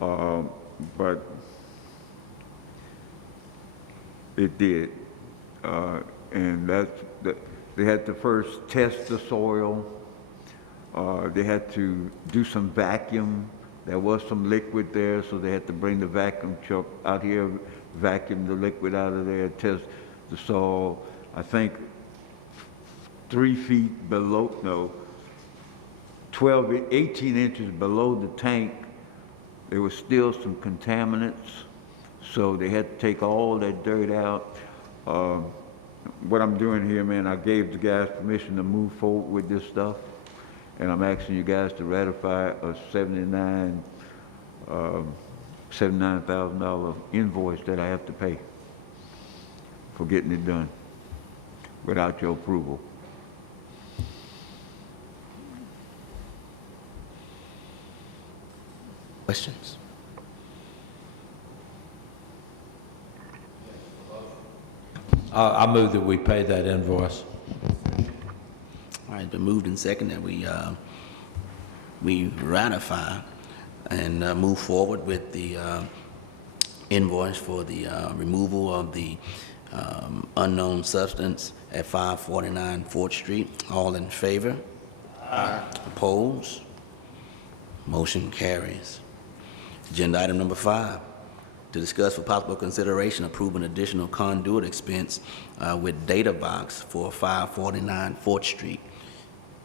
but it did. And they had to first test the soil. They had to do some vacuum. There was some liquid there, so they had to bring the vacuum truck out here, vacuum the liquid out of there, test the soil. I think 3 feet below, no, 18 inches below the tank, there was still some contaminants, so they had to take all that dirt out. What I'm doing here, man, I gave the guys permission to move forward with this stuff, and I'm asking you guys to ratify a $79,000 invoice that I have to pay for getting it done without your approval. Questions? I move that we pay that invoice. All right, been moved and second that we ratify and move forward with the invoice for the removal of the unknown substance at 549 4th Street. All in favor? Aye. Opposed? Motion carries. Agenda item number 5, to discuss for possible consideration approving additional conduit expense with data box for 549 4th Street.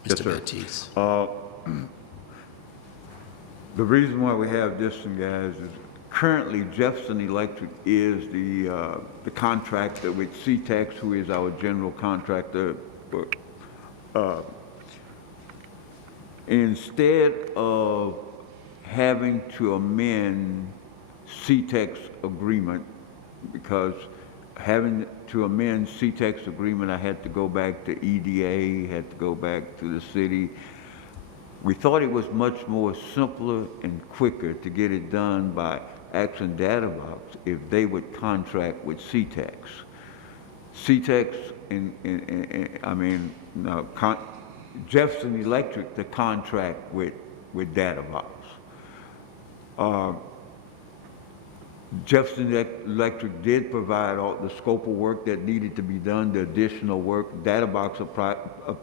Yes, Mr. sir. Baptiste. The reason why we have this one, guys, is currently Jefferson Electric is the contractor with CTEX, who is our general contractor. Instead of having to amend CTEX agreement, because having to amend CTEX agreement, I had to go back to EDA, had to go back to the city. We thought it was much more simpler and quicker to get it done by Action Databox if they would contract with CTEX. CTEX, Jefferson Electric to contract with Databox. Jefferson Electric did provide all the scope of work that needed to be done, the additional work. Databox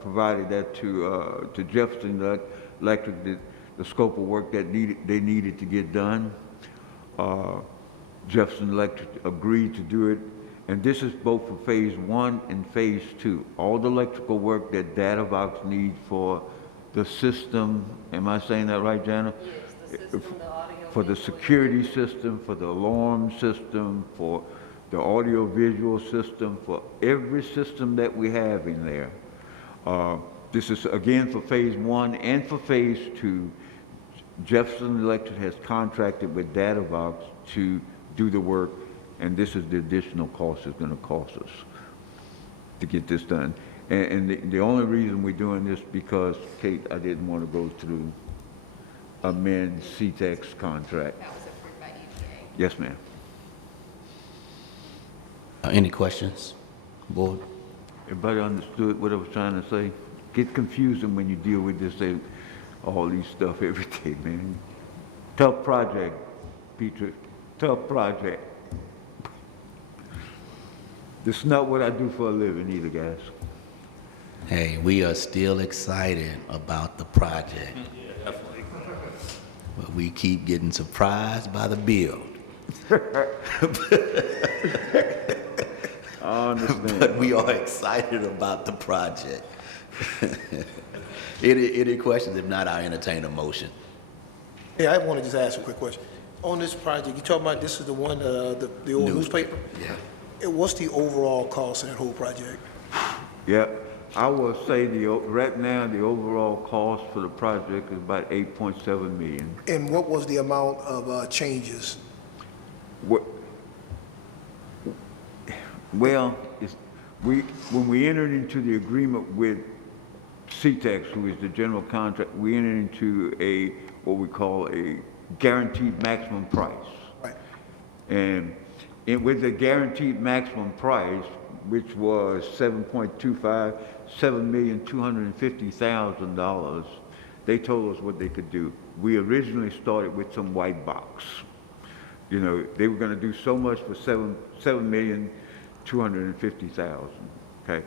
provided that to Jefferson Electric, the scope of work that they needed to get done. Jefferson Electric agreed to do it, and this is both for phase 1 and phase 2. All the electrical work that Databox needs for the system, am I saying that right, Jana? Yes, the system, the audio. For the security system, for the alarm system, for the audio-visual system, for every system that we have in there. This is, again, for phase 1 and for phase 2. Jefferson Electric has contracted with Databox to do the work, and this is the additional cost it's going to cost us to get this done. And the only reason we're doing this because, Kate, I didn't want to go through amend CTEX contract. That was approved by EDA. Yes, ma'am. Any questions, board? Everybody understood what I was trying to say? Get confusing when you deal with this, all these stuff every day, man. Tough project, Peter, tough project. This is not what I do for a living either, guys. Hey, we are still excited about the project. But we keep getting surprised by the bill. I understand. But we are excited about the project. Any questions? If not, I'll entertain a motion. Hey, I want to just ask a quick question. On this project, you talking about this is the one, the old newspaper? Yeah. What's the overall cost of that whole project? Yeah, I will say right now, the overall cost for the project is about 8.7 million. And what was the amount of changes? What, well, when we entered into the agreement with CTEX, who is the general contract, we entered into what we call a guaranteed maximum price. Right. And with the guaranteed maximum price, which was $7.250,000, they told us what they could do. We originally started with some white box. You know, they were going to do so much for $7,250,000. Okay.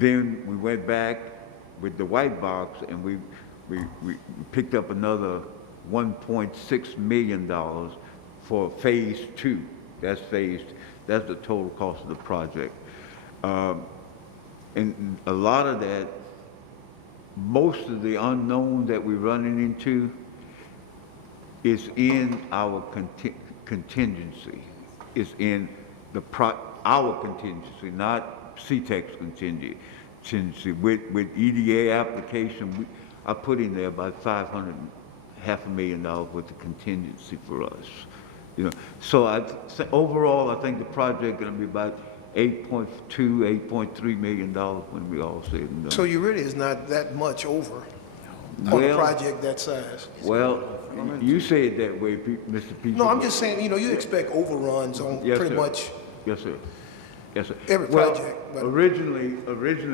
Then we went back with the white box, and we picked up another $1.6 million for phase 2. That's the total cost of the project. And a lot of that, most of the unknown that we're running into is in our contingency. Is in our contingency, not CTEX contingency. With EDA application, I put in there about $500,000 worth of contingency for us. You know, so overall, I think the project going to be about $8.3 million when we all said and done. So you really is not that much over on a Well, project that size. Well, you say it that way, Mr. Peter. No, I'm just saying, you expect overruns on Yes, pretty sir. much Yes, sir. Yes, sir. every project. Well, But originally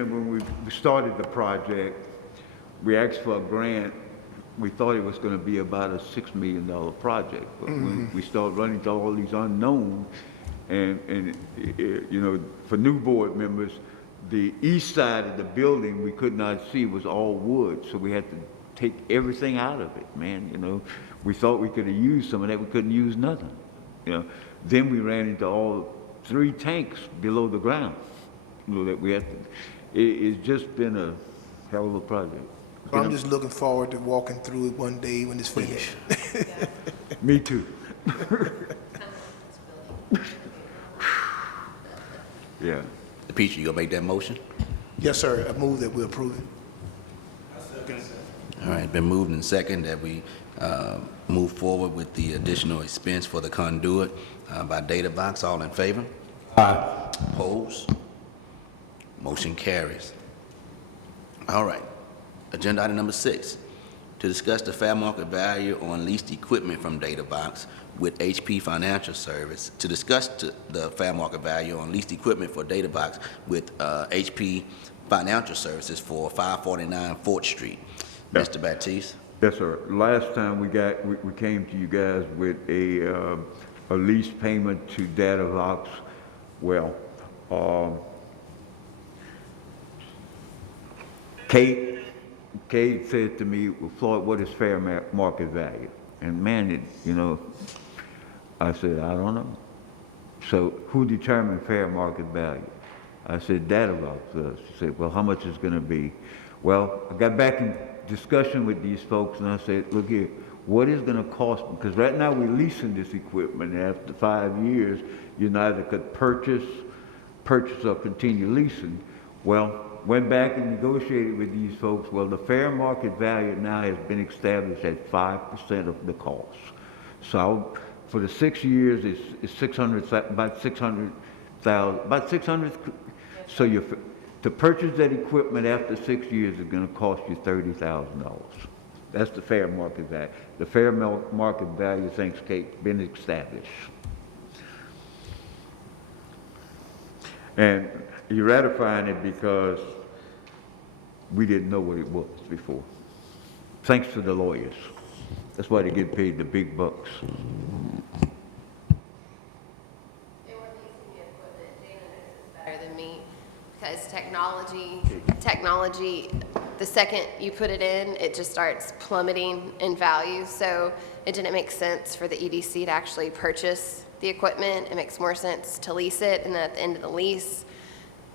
when we started the project, we asked for a grant. We thought it was going to be about a $6 million project, but when we started running into all these unknowns, and for new board members, the east side of the building we could not see was all wood, so we had to take everything out of it, man. You know, we thought we could have used some of that, we couldn't use nothing. You know, then we ran into all 3 tanks below the ground. You know that we had to. It's just been a hell of a project. I'm just looking forward to walking through it one day when it's finished. Me too. Yeah. Peter, you gonna make that motion? Yes, sir. I move that we approve it. All right, been moved and second that we move forward with the additional expense for the conduit by DataBox. All in favor? Aye. Opposed? Motion carries. All right. Agenda item number 6, to discuss the fair market value on leased equipment from DataBox with HP Financial Service. To discuss the fair market value on leased equipment for DataBox with HP Financial Services for 549 Fort Street. Yeah. Mr. Baptiste? Yes, sir. Last time we came to you guys with a lease payment to DataVox. Well, Kate said to me, well, Floyd, what is fair market value? And man, I said, I don't know. So who determined fair market value? I said, DataVox does. She said, well, how much is going to be? Well, I got back in discussion with these folks, and I said, look here, what is going to cost? Because right now we're leasing this equipment, and after 5 years, you neither could purchase or continue leasing. Well, went back and negotiated with these folks. Well, the fair market value now has been established at 5% of the cost. So for the 6 years, it's about 600,000. So to purchase that equipment after 6 years is going to cost you $30,000. That's the fair market value. The fair market value, thanks, Kate, been established. And you're ratifying it because we didn't know what it was before. Thanks to the lawyers. That's why they get paid the big bucks. Better than me, because technology, the second you put it in, it just starts plummeting in value. So it didn't make sense for the EDC to actually purchase the equipment. It makes more sense to lease it, and then at the end of the lease,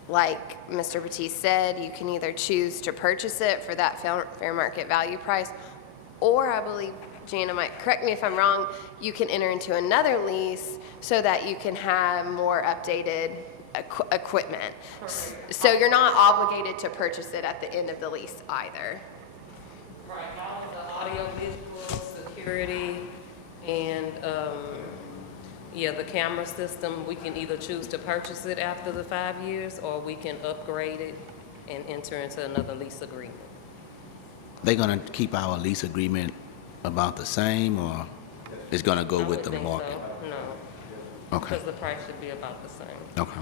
like Mr. Batiste said, you can either choose to purchase it for that fair market value price, or I believe, Jana might correct me if I'm wrong, you can enter into another lease so that you can have more updated equipment. So you're not obligated to purchase it at the end of the lease either. Right, all of the audio, visual, security, and, the camera system, we can either choose to purchase it after the 5 years, or we can upgrade it and enter into another lease agreement. They're gonna keep our lease agreement about the same, or it's gonna go I with would the think market? so, no. Okay. Because the price should be about the same. Okay.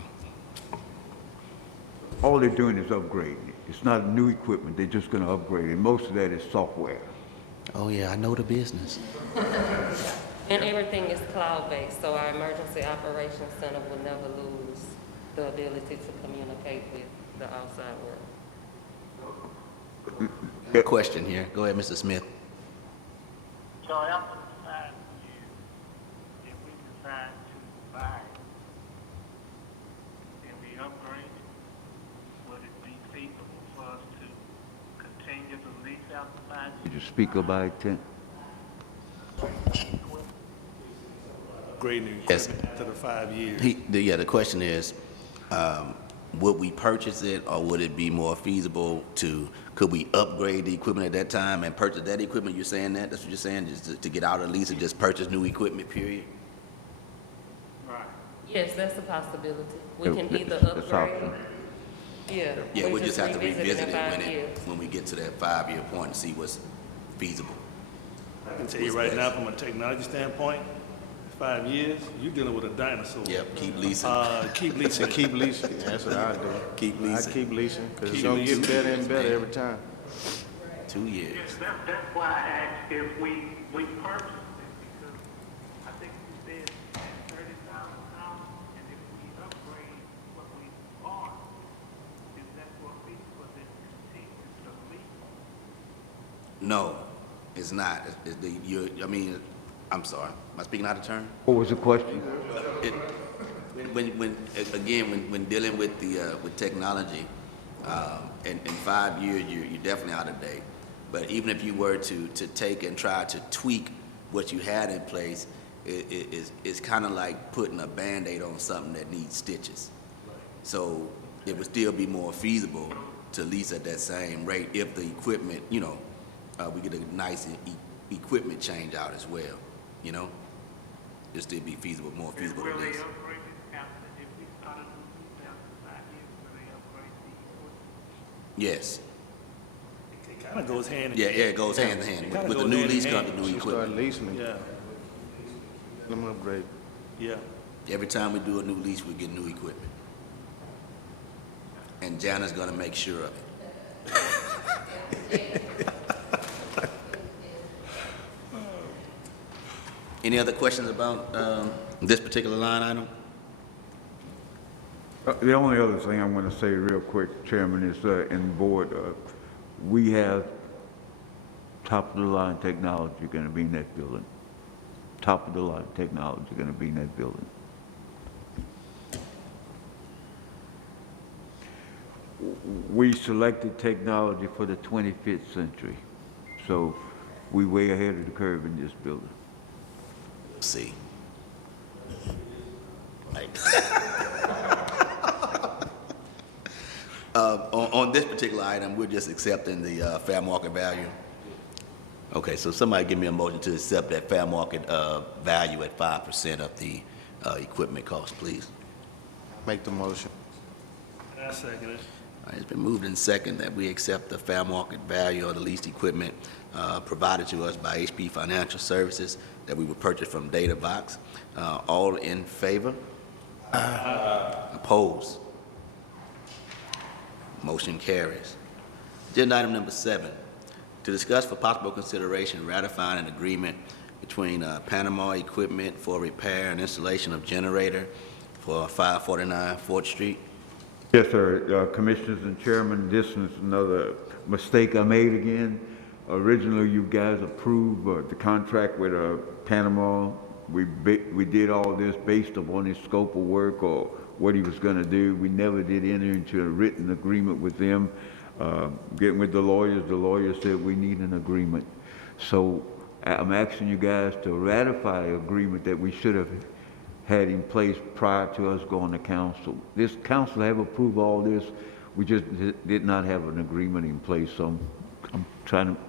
All they're doing is upgrading it. It's not new equipment, they're just gonna upgrade it. Most of that is software. Oh, yeah, I know the business. And everything is cloud-based, so our emergency operations center will never lose the ability to communicate with the outside world. Question here. Go ahead, Mr. Smith. So after the 5 years, if we decide to buy it, and we upgrade it, would it be feasible for us to continue the lease after 5 years? Did you speak about it, Tim? Upgrading Yes. equipment after the 5 years. The question is, would we purchase it, or would it be more feasible could we upgrade the equipment at that time and purchase that equipment? You're saying that? That's what you're saying, just to get out of the lease and just purchase new equipment, period? Right. Yes, that's a possibility. We can Yeah, either that's upgrade. optional. Yeah, we just have to revisit revisit in it 5 years. when we get to that 5-year point and see what's feasible. I can tell you right now, from a technology standpoint, 5 years, you're dealing with a dinosaur. Yep, keep leasing. Keep leasing. Keep leasing, that's what I do. Keep I leasing. keep leasing, because it's Keep gonna get leasing. better and better every time. 2 years. That's why I asked if we purchased it, because I think you said $30,000, and if we upgrade what we bought, is that what we, was it continued to lease? No, it's not. I'm sorry. Am I speaking out of turn? What was the question? When dealing with with technology, in 5 years, you're definitely out of date. But even if you were to take and try to tweak what you had in place, it's kind of like putting a Band-Aid on something that needs stitches. So it would still be more feasible to lease at that same rate if the equipment, we get a nice equipment change out as well, It'd still be feasible, more feasible to Will they lease. upgrade it after, if we start a new lease after 5 years, will they upgrade the equipment? Yes. It kind of goes hand in Yeah, hand. it goes hand in hand. Kinda With the goes new hand in lease hand. comes the new You start equipment. leasing it, Yeah, let them upgrade. yeah. Every time we do a new lease, we get new equipment. And Jana's gonna make sure of it. Any other questions about this particular line item? The only other thing I want to say real quick, Chairman, is in the board, we have top-of-the-line technology going to be in that building. Top-of-the-line technology going to be in that building. We selected technology for the 25th century, so we way ahead of the curve in this building. See. Right. On this particular item, we're just accepting the fair market value. Okay, so somebody give me a motion to accept that fair market value at 5% of the equipment cost, please. Make the motion. I second it. All right, it's been moved in second that we accept the fair market value of the leased equipment provided to us by HP Financial Services that we would purchase from DataVox. All in favor? Opposed? Motion carries. Agenda item number 7, to discuss for possible consideration ratifying an agreement between Panama Equipment for repair and installation of generator for 549 Fort Street. Yes, sir. Commissioners and Chairman, this is another mistake I made again. Originally, you guys approved the contract with Panama. We did all this based upon his scope of work or what he was going to do. We never did enter into a written agreement with them. Getting with the lawyers said we need an agreement. So I'm asking you guys to ratify the agreement that we should have had in place prior to us going to council. This council have approved all this. We just did not have an agreement in place. So I'm trying to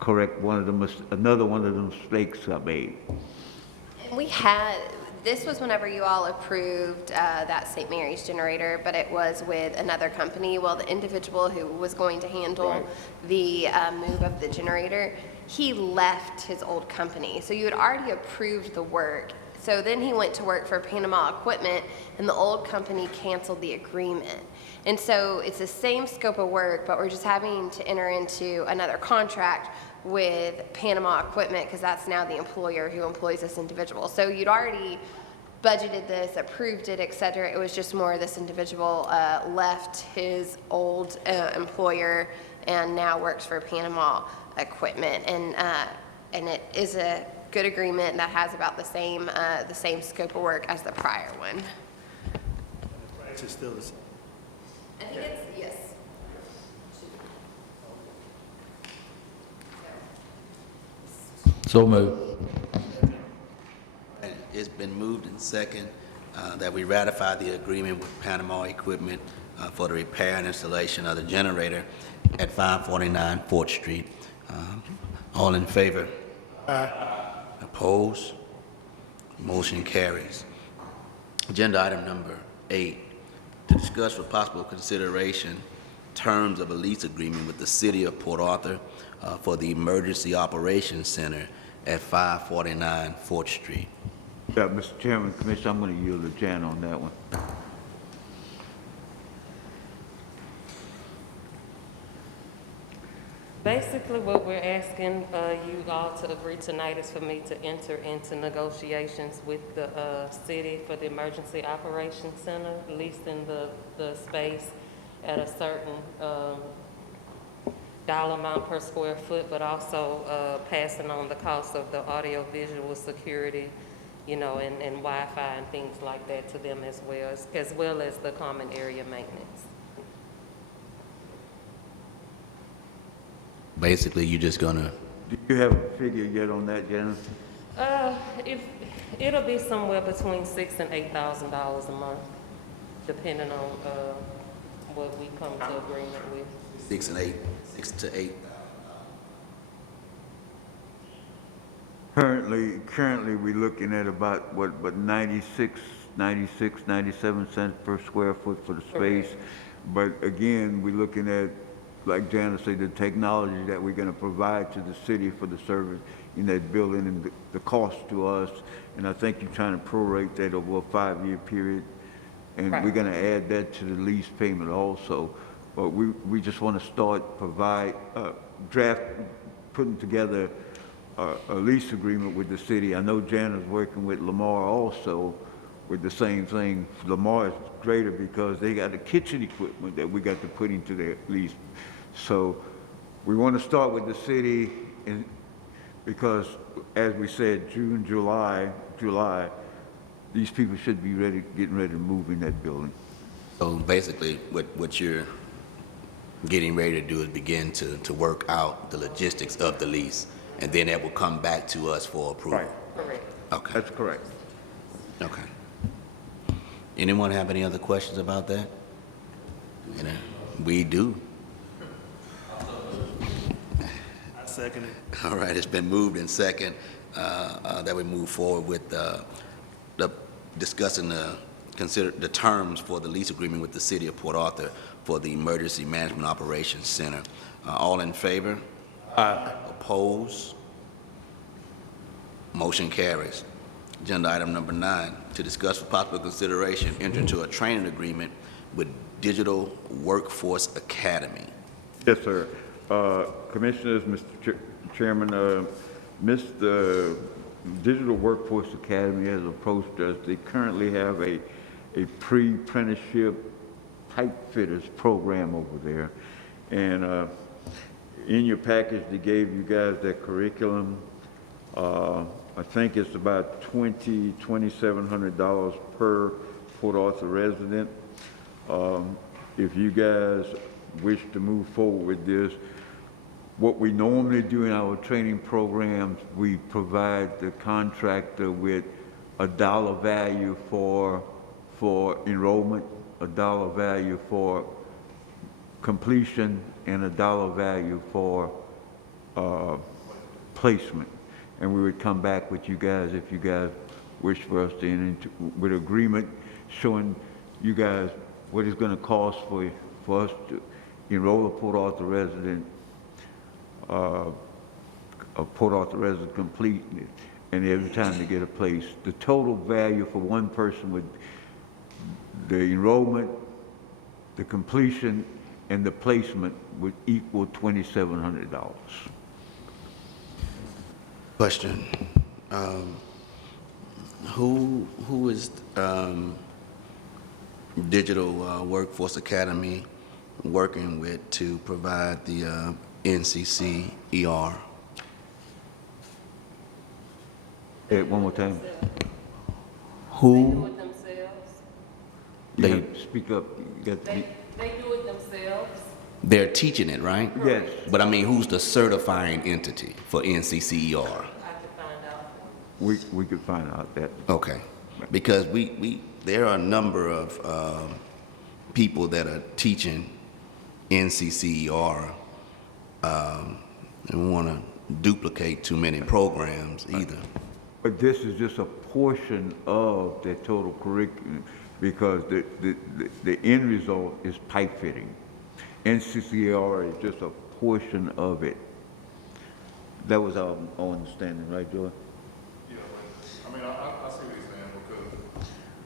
correct another one of the mistakes I made. We had, this was whenever you all approved that St. Mary's generator, but it was with another company. Well, the individual who was going to handle the move of the generator, he left his old company. So you had already approved the work. So then he went to work for Panama Equipment, and the old company canceled the agreement. And so it's the same scope of work, but we're just having to enter into another contract with Panama Equipment because that's now the employer who employs this individual. So you'd already budgeted this, approved it, et cetera. It was just more this individual left his old employer and now works for Panama Equipment. And it is a good agreement that has about the same scope of work as the prior one. The price is still the same. I think it's, yes. So moved. And it's been moved and second that we ratify the agreement with Panama Equipment for the repair and installation of the generator at 549 Fort Street. All in favor? Aye. Opposed? Motion carries. Agenda item number 8, to discuss for possible consideration terms of a lease agreement with the City of Port Arthur for the Emergency Operations Center at 549 Fort Street. Yeah, Mr. Chairman, Commissioner, I'm going to yield to Jan on that one. Basically, what we're asking you all to agree tonight is for me to enter into negotiations with the city for the Emergency Operations Center, leasing the space at a certain dollar amount per square foot, but also passing on the cost of the audio-visual security, you know, and Wi-Fi and things like that to them as well as the common area maintenance. Basically, you're just gonna, Do you have a figure yet on that, Janice? If it'll be somewhere between $6,000 and $8,000 a month, depending on what we come to agreement with. 6 to 8. Currently, we're looking at about, what 96, 97 cents per square foot for the space. But again, we're looking at, like Janice said, the technology that we're going to provide to the city for the service in that building and the cost to us. And I think you're trying to prorate that over a 5-year period. And we're going to add that to the lease payment also. But we just want to start putting together a lease agreement with the city. I know Jan is working with Lamar also with the same thing. Lamar is greater because they got the kitchen equipment that we got to put into their lease. So we want to start with the city because, as we said, June, July, these people should be getting ready to move in that building. So basically, what you're getting ready to do is begin to work out the logistics of the lease, and then it will come back to us for approval. Right. Correct. Okay. That's correct. Okay. Anyone have any other questions about that? We do. I second it. All right, it's been moved and second that we move forward with discussing the terms for the lease agreement with the City of Port Arthur for the Emergency Management Operations Center. All in favor? Aye. Opposed? Motion carries. Agenda item number 9, to discuss for possible consideration, enter into a training agreement with Digital Workforce Academy. Yes, sir. Commissioners, Mr. Chairman, Mr. Digital Workforce Academy has approached us. They currently have a pre-apprenticeship pipe fitters program over there. And in your package, they gave you guys that curriculum. I think it's about $2,700 per Port Arthur resident. If you guys wish to move forward with this, what we normally do in our training programs, we provide the contractor with a dollar value for enrollment, a dollar value for completion, and a dollar value for placement. And we would come back with you guys if you guys wish for us to enter into with agreement showing you guys what it's going to cost for us to enroll a Port Arthur resident, a Port Arthur resident complete, and every time they get a place. The total value for one person would the enrollment, the completion, and the placement would equal $2,700. Question. Who is Digital Workforce Academy working with to provide the NCC ER? Hey, one more time. They do Who? it themselves. You They- have to speak up. You got to They do it themselves. They're teaching it, right? yes. But I mean, who's the certifying entity for NCCER? I could find out. We could find out that. Okay, because there are a number of people that are teaching NCCER, and we want to duplicate too many programs either. But this is just a portion of the total curriculum because the end result is pipe fitting. NCCR is just a portion of it. That was our understanding, right, Joy? Yeah, I mean, I see what you're saying because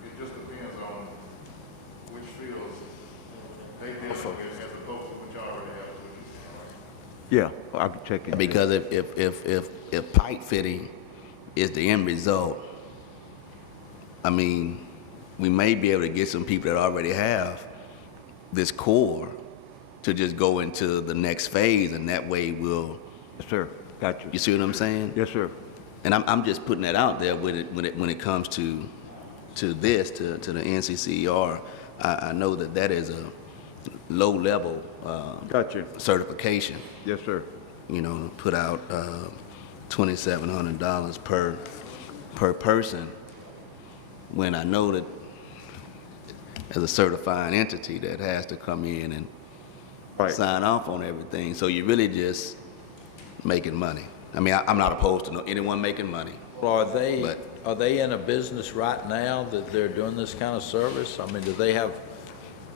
it just depends on which fields they deal with as opposed to what y'all already have to do. Yeah, I could check it. Because if pipe fitting is the end result, I mean, we may be able to get some people that already have this core to just go into the next phase, and that way we'll. Yes, sir. Got you. You see what I'm saying? Yes, sir. And I'm just putting that out there when it comes to the NCCER. I know that is a low level Got you. certification. Yes, sir. You know, put out $2,700 per person. When I know that as a certifying entity that has to come in and Right. sign off on everything, so you're really just making money. I mean, I'm not opposed to anyone making money. Well, But- are they in a business right now that they're doing this kind of service? I mean, do they have,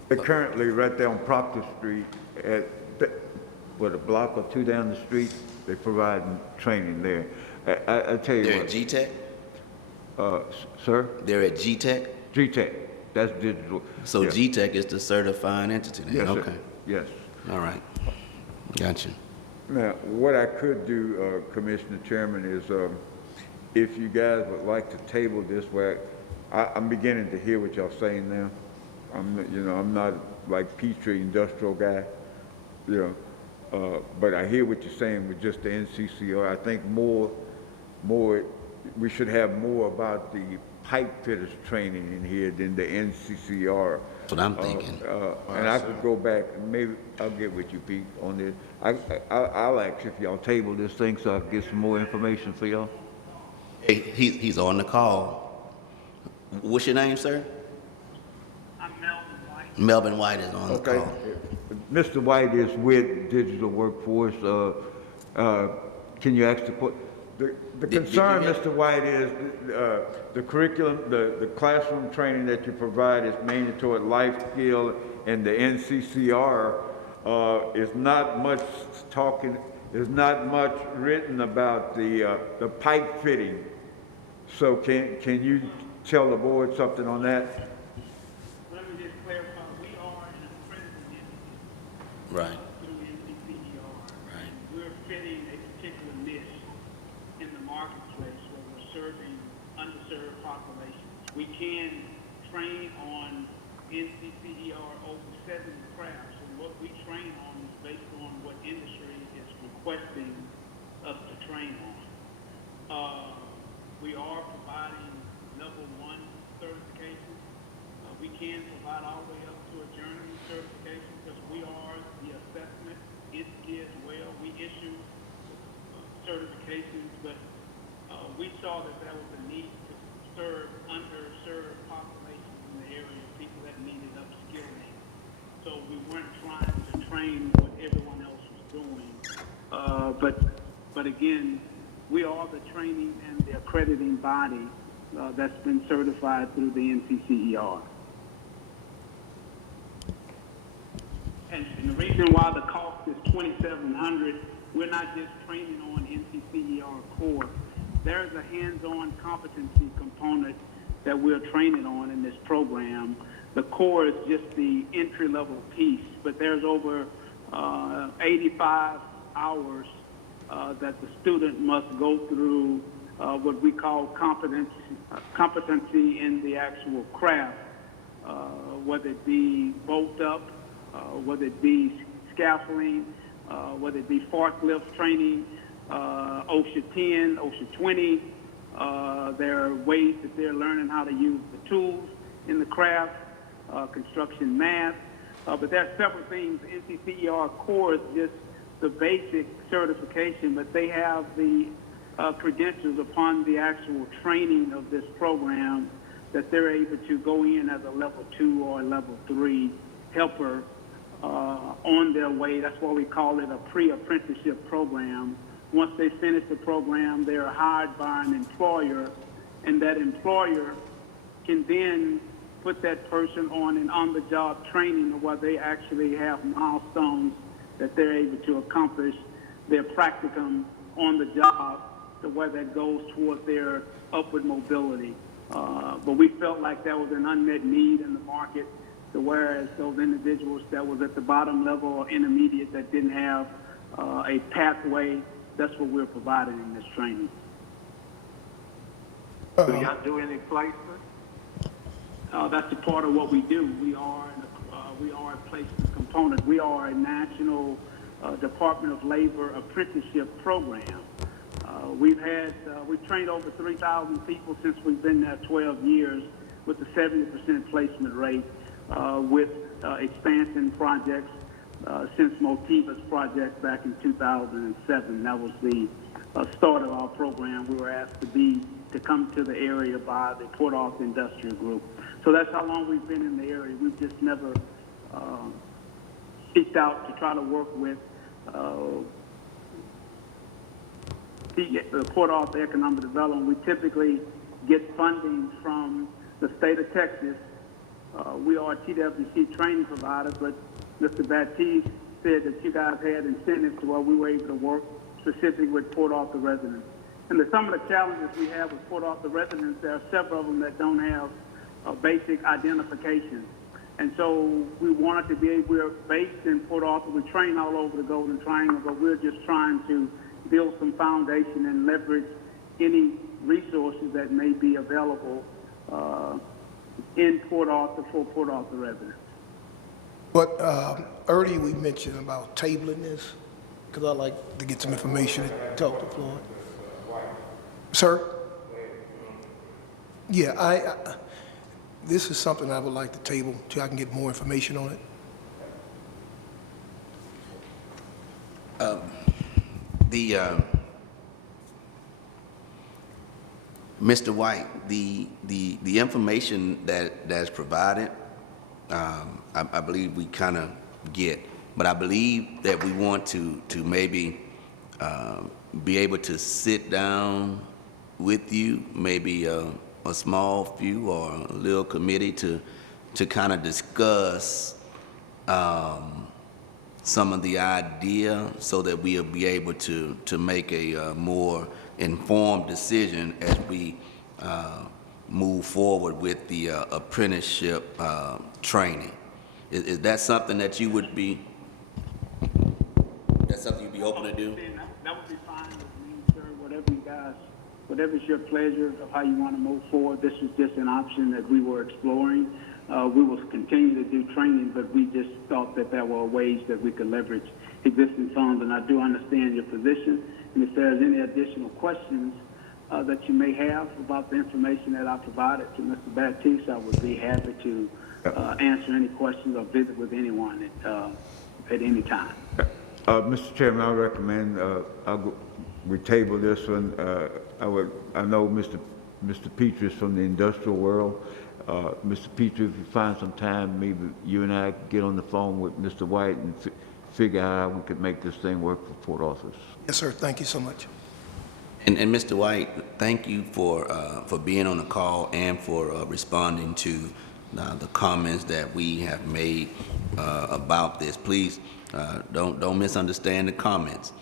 They're currently right there on Proctor Street at, a block or two down the street, they provide training there. I tell you They're at what, G-Tech? sir, They're at G-Tech? G-Tech, that's digital. So Yeah. G-Tech is the certifying entity then? Yes, sir. Okay, Yes. all right. Gotcha. Now, what I could do, Commissioner Chairman, is if you guys would like to table this, where I'm beginning to hear what y'all saying now. I'm not like Petrie industrial guy, but I hear what you're saying with just the NCCR. I think more, we should have more about the pipe fitters training in here than the NCCR. That's what I'm thinking. And I could go back, and maybe I'll get with you, Pete, on this. I'll ask if y'all table this thing so I can get some more information for y'all. Hey, he's on the call. What's your name, sir? I'm Melvin White. Melvin White is on the Okay. call. Mr. White is with Digital Workforce. Can you ask the concern, Mr. White, is the curriculum, the classroom training that you provide is mainly toward life skill, and the NCCR is not much talking, there's not much written about the pipe fitting. So can you tell the board something on that? Let me just clarify, we are in the Right. through NCPER. Right. We're fitting a particular niche in the marketplace where we're serving underserved populations. We can train on NCPER over 70 crafts, and what we train on is based on what industry is requesting us to train on. We are providing level 1 certification. We can provide all the way up to a journeyman certification because we are the assessment entity as well. We issue certifications, but we saw that there was a need to serve underserved populations in the area, people that needed upskilling. So we weren't trying to train what everyone else was doing. But again, we are the training and the accrediting body that's been certified through the NCCER. And the reason why the cost is $2,700, we're not just training on NCCER core. There's a hands-on competency component that we're training on in this program. The core is just the entry-level piece, but there's over 85 hours that the student must go through what we call competency in the actual craft, whether it be bolt up, whether it be scaffolding, whether it be forklift training, OSHA 10, OSHA 20. There are ways that they're learning how to use the tools in the craft, construction math. But there are several things. NCCER core is just the basic certification, but they have the credentials upon the actual training of this program that they're able to go in as a level 2 or a level 3 helper on their way. That's why we call it a pre-apprenticeship program. Once they finish the program, they're hired by an employer, and that employer can then put that person on an on-the-job training where they actually have milestones that they're able to accomplish their practicum on the job, to where that goes toward their upward mobility. But we felt like that was an unmet need in the market, to whereas those individuals that was at the bottom level or intermediate that didn't have a pathway, that's what we're providing in this training. Do y'all do any placement? That's a part of what we do. We are a placement component. We are a national Department of Labor apprenticeship program. We've trained over 3,000 people since we've been there 12 years with a 70% placement rate with expansion projects since Motiva's project back in 2007. That was the start of our program. We were asked to come to the area by the Port Arthur Industrial Group. So that's how long we've been in the area. We've just never seeked out to try to work with the Port Arthur Economic Development. We typically get funding from the state of Texas. We are a TWC training provider, but Mr. Baptiste said that you guys had incentives to where we were able to work specifically with Port Arthur residents. And some of the challenges we have with Port Arthur residents, there are several of them that don't have basic identification. And so we wanted to we're based in Port Arthur, we train all over the Golden Triangle, but we're just trying to build some foundation and leverage any resources that may be available in Port Arthur for Port Arthur residents. But earlier we mentioned about tabling this, because I'd like to get some information and talk to Floyd. Sir? Yeah, this is something I would like to table till I can get more information on it. Mr. White, the information that's provided, I believe we kind of get, but I believe that we want to maybe be able to sit down with you, maybe a small few or a little committee to kind of discuss some of the idea so that we'll be able to make a more informed decision as we move forward with the apprenticeship training. Is that something that you would be? to do? That would be fine with me, sir, whatever's your pleasure of how you want to move forward. This is just an option that we were exploring. We will continue to do training, but we just thought that there were ways that we could leverage existing funds, and I do understand your position. And if there's any additional questions that you may have about the information that I provided to Mr. Baptiste, I would be happy to answer any questions or visit with anyone at any time. Mr. Chairman, I recommend we table this one. I know Mr. Petrie is from the industrial world. Mr. Petrie, if you find some time, maybe you and I could get on the phone with Mr. White and figure out how we could make this thing work for Port Arthur. Yes, sir. Thank you so much. And Mr. White, thank you for being on the call and for responding to the comments that we have made about this. Please don't misunderstand the comments.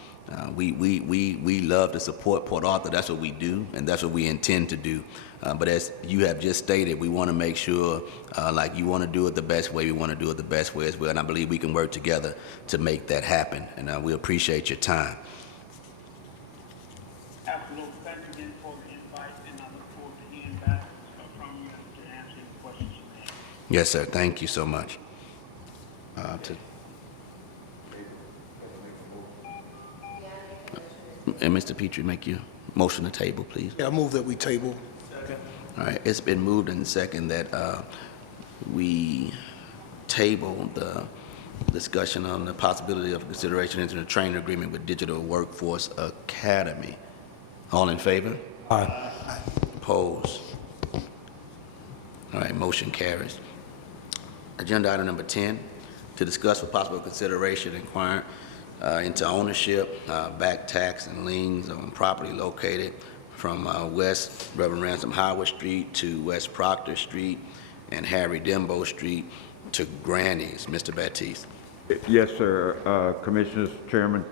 We love to support Port Arthur. That's what we do, and that's what we intend to do. But as you have just stated, we want to make sure, like you want to do it the best way, we want to do it the best way as well. And I believe we can work together to make that happen. And we appreciate your time. Absolutely. Thank you again for the invite, and I look forward to hearing back from you to answer any questions you may have. Yes, sir. Thank you so much. And Mr. Petrie, make your motion to table, please. Yeah, I move that we table. All right, it's been moved and second that we table the discussion on the possibility of consideration into a training agreement with Digital Workforce Academy. All in favor? Aye. Opposed? All right, motion carries. Agenda item number 10, to discuss for possible consideration inquiring into ownership, back tax, and liens on property located from West Reverend Ransom Howard Street to West Proctor Street and Harry Dembo Street to Granny's. Mr. Baptiste. Yes, sir. Commissioners, Chairman.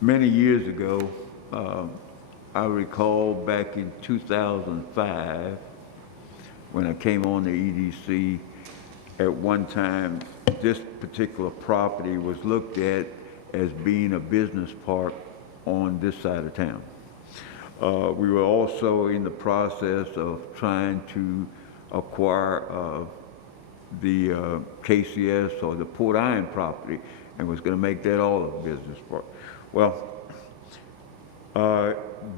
Many years ago, I recall back in 2005, when I came on the EDC, at one time, this particular property was looked at as being a business park on this side of town. We were also in the process of trying to acquire the KCS or the Port Iron property, and was going to make that all a business park. Well,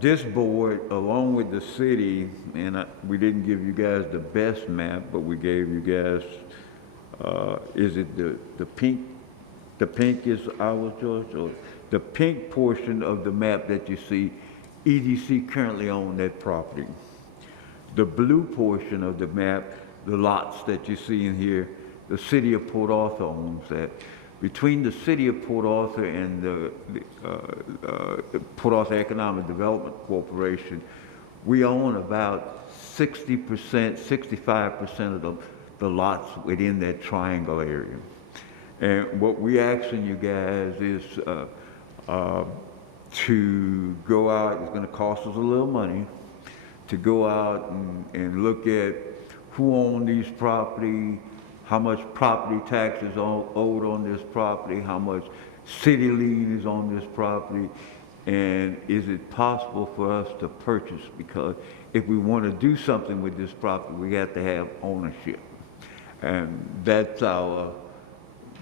this board, along with the city, and we didn't give you guys the best map, but we gave you guys, is it the pink? The pink is ours, George? Or the pink portion of the map that you see, EDC currently own that property. The blue portion of the map, the lots that you see in here, the city of Port Arthur owns that. Between the city of Port Arthur and the Port Arthur Economic Development Corporation, we own about 60%, 65% of the lots within that triangle area. And what we're asking you guys is to go out, it's going to cost us a little money, to go out and look at who owns these property, how much property tax is owed on this property, how much city lien is on this property, and is it possible for us to purchase? Because if we want to do something with this property, we have to have ownership. And that's our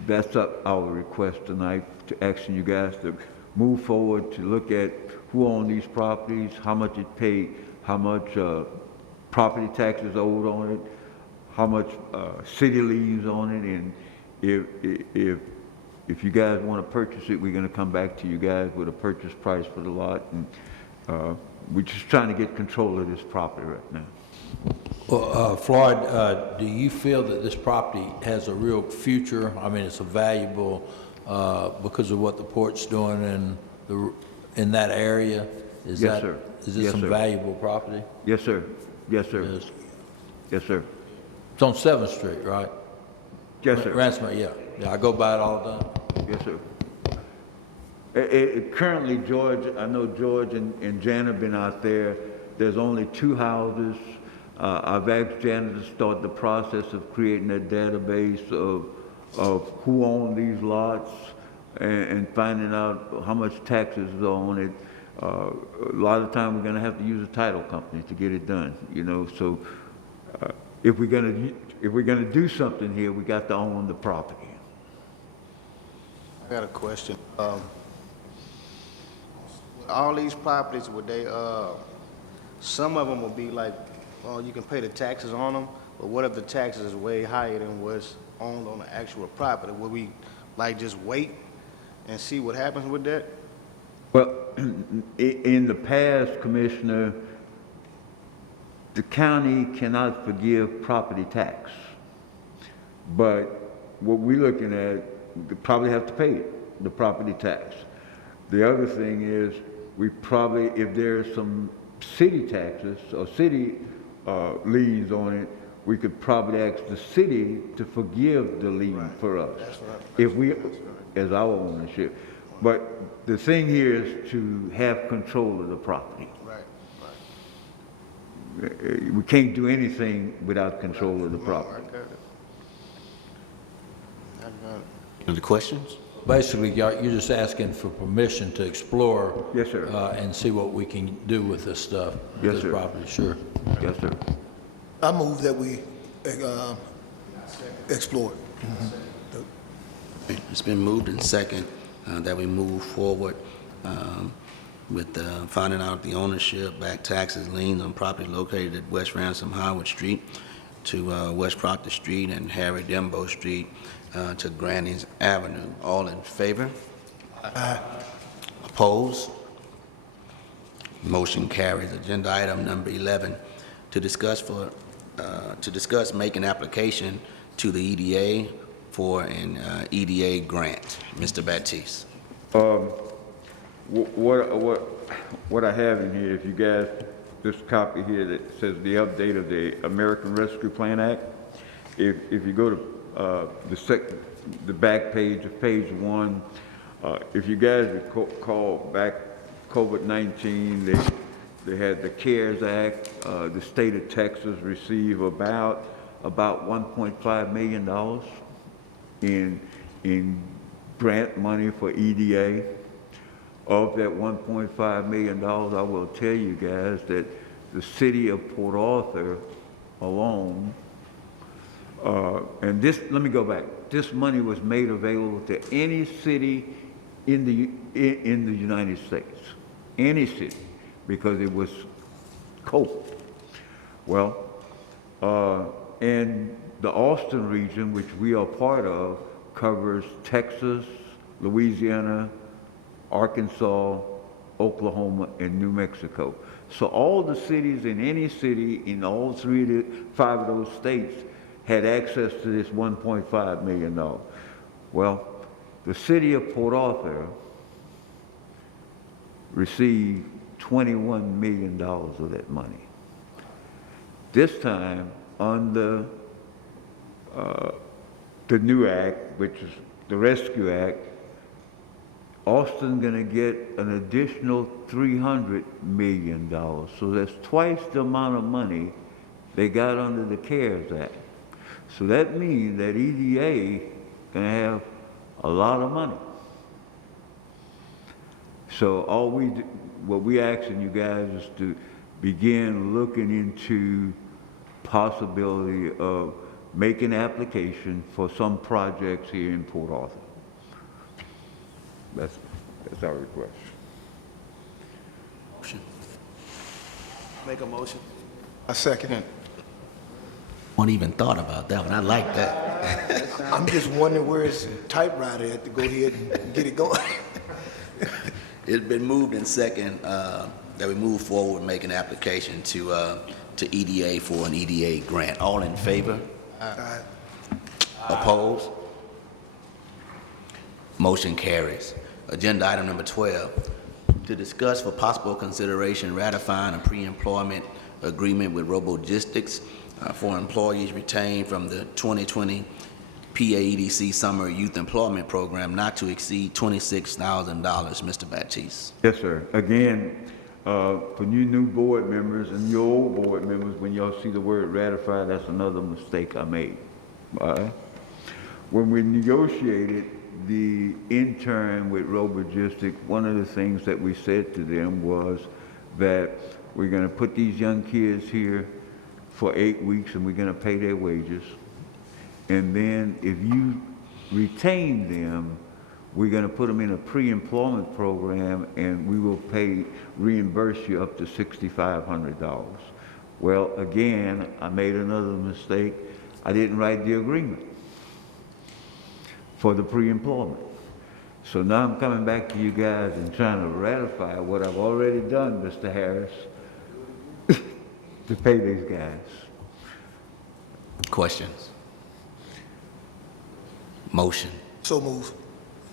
request tonight, to asking you guys to move forward to look at who owns these properties, how much it paid, how much property taxes owed on it, how much city liens on it, and if you guys want to purchase it, we're going to come back to you guys with a purchase price for the lot, and we're just trying to get control of this property right now. Well, Floyd, do you feel that this property has a real future? I mean, it's a valuable because of what the port's doing in that area. Yes, sir. Is this Yes, some sir. valuable property? Yes, sir. Yes, sir. Yes. Yes, sir. It's on 7th Street, right? Yes, sir. Ransom, yeah. I go by it all the time. Yes, sir. Currently, George, I know George and Janet have been out there. There's only 2 houses. I've asked Janet to start the process of creating a database of of who owned these lots and finding out how much taxes is on it. A lot of time we're gonna have to use a title company to get it done, you know, so if we're gonna do something here, we got to own the property. I got a question. All these properties, would they, some of them will be like, well, you can pay the taxes on them, but what if the taxes is way higher than what's owned on the actual property? Would we like just wait and see what happens with that? Well, in the past, Commissioner, the county cannot forgive property tax. But what we're looking at, we probably have to pay it, the property tax. The other thing is, we probably, if there's some city taxes or city liens on it, we could probably ask the city to forgive the lien for us. If we, as our ownership. But the thing here is to have control of the property. We can't do anything without control of the property. Any questions? Basically, you're just asking for permission to explore. Yes, sir. And see what we can do with this stuff. Yes, this sir. property, sure. Yes, sir. I move that we explore. It's been moved and second that we move forward with finding out the ownership, back taxes, liens on property located at West Ransom Howard Street to West Proctor Street and Harry Dembo Street to Grannings Avenue. All in favor? Aye. Opposed? Motion carries. Agenda item number 11, to discuss making application to the EDA for an EDA grant. Mr. Baptiste. What I have in here, if you guys, this copy here that says the update of the American Rescue Plan Act, if you go to the back page of page 1, if you guys recall back COVID-19, they had the CARES Act. The state of Texas received about $1.5 million in grant money for EDA. Of that $1.5 million, I will tell you guys that the city of Port Arthur alone, and this, let me go back. This money was made available to any city in the United States, any city, because it was COVID. Well, and the Austin region, which we are part of, covers Texas, Louisiana, Arkansas, Oklahoma, and New Mexico. So all the cities in any city in all 5 of those states had access to this $1.5 million. Well, the city of Port Arthur received $21 million of that money. This time, under the new act, which is the Rescue Act, Austin's gonna get an additional $300 million. So that's twice the amount of money they got under the CARES Act. So that means that EDA gonna have a lot of money. So what we asking you guys is to begin looking into possibility of making application for some projects here in Port Arthur. That's our request. Motion. Make a motion. I second. One even thought about that one. I like that. I'm just wondering where his typewriter at to go ahead and get it going. It's been moved and second that we move forward making application to EDA for an EDA grant. All in favor? Aye. Opposed? Motion carries. Agenda item number 12, to discuss for possible consideration ratifying a pre-employment agreement with Robogistics for employees retained from the 2020 PAEDC Summer Youth Employment Program not to exceed $26,000. Mr. Baptiste. Yes, sir. Again, for you new board members and your old board members, when y'all see the word ratify, that's another mistake I made. All right? when we negotiated the intern with Robogistics, one of the things that we said to them was that we're gonna put these young kids here for 8 weeks and we're gonna pay their wages. And then if you retain them, we're gonna put them in a pre-employment program and we will reimburse you up to $6,500. Well, again, I made another mistake. I didn't write the agreement for the pre-employment. So now I'm coming back to you guys and trying to ratify what I've already done, Mr. Harris, to pay these guys. Questions? Motion. So move.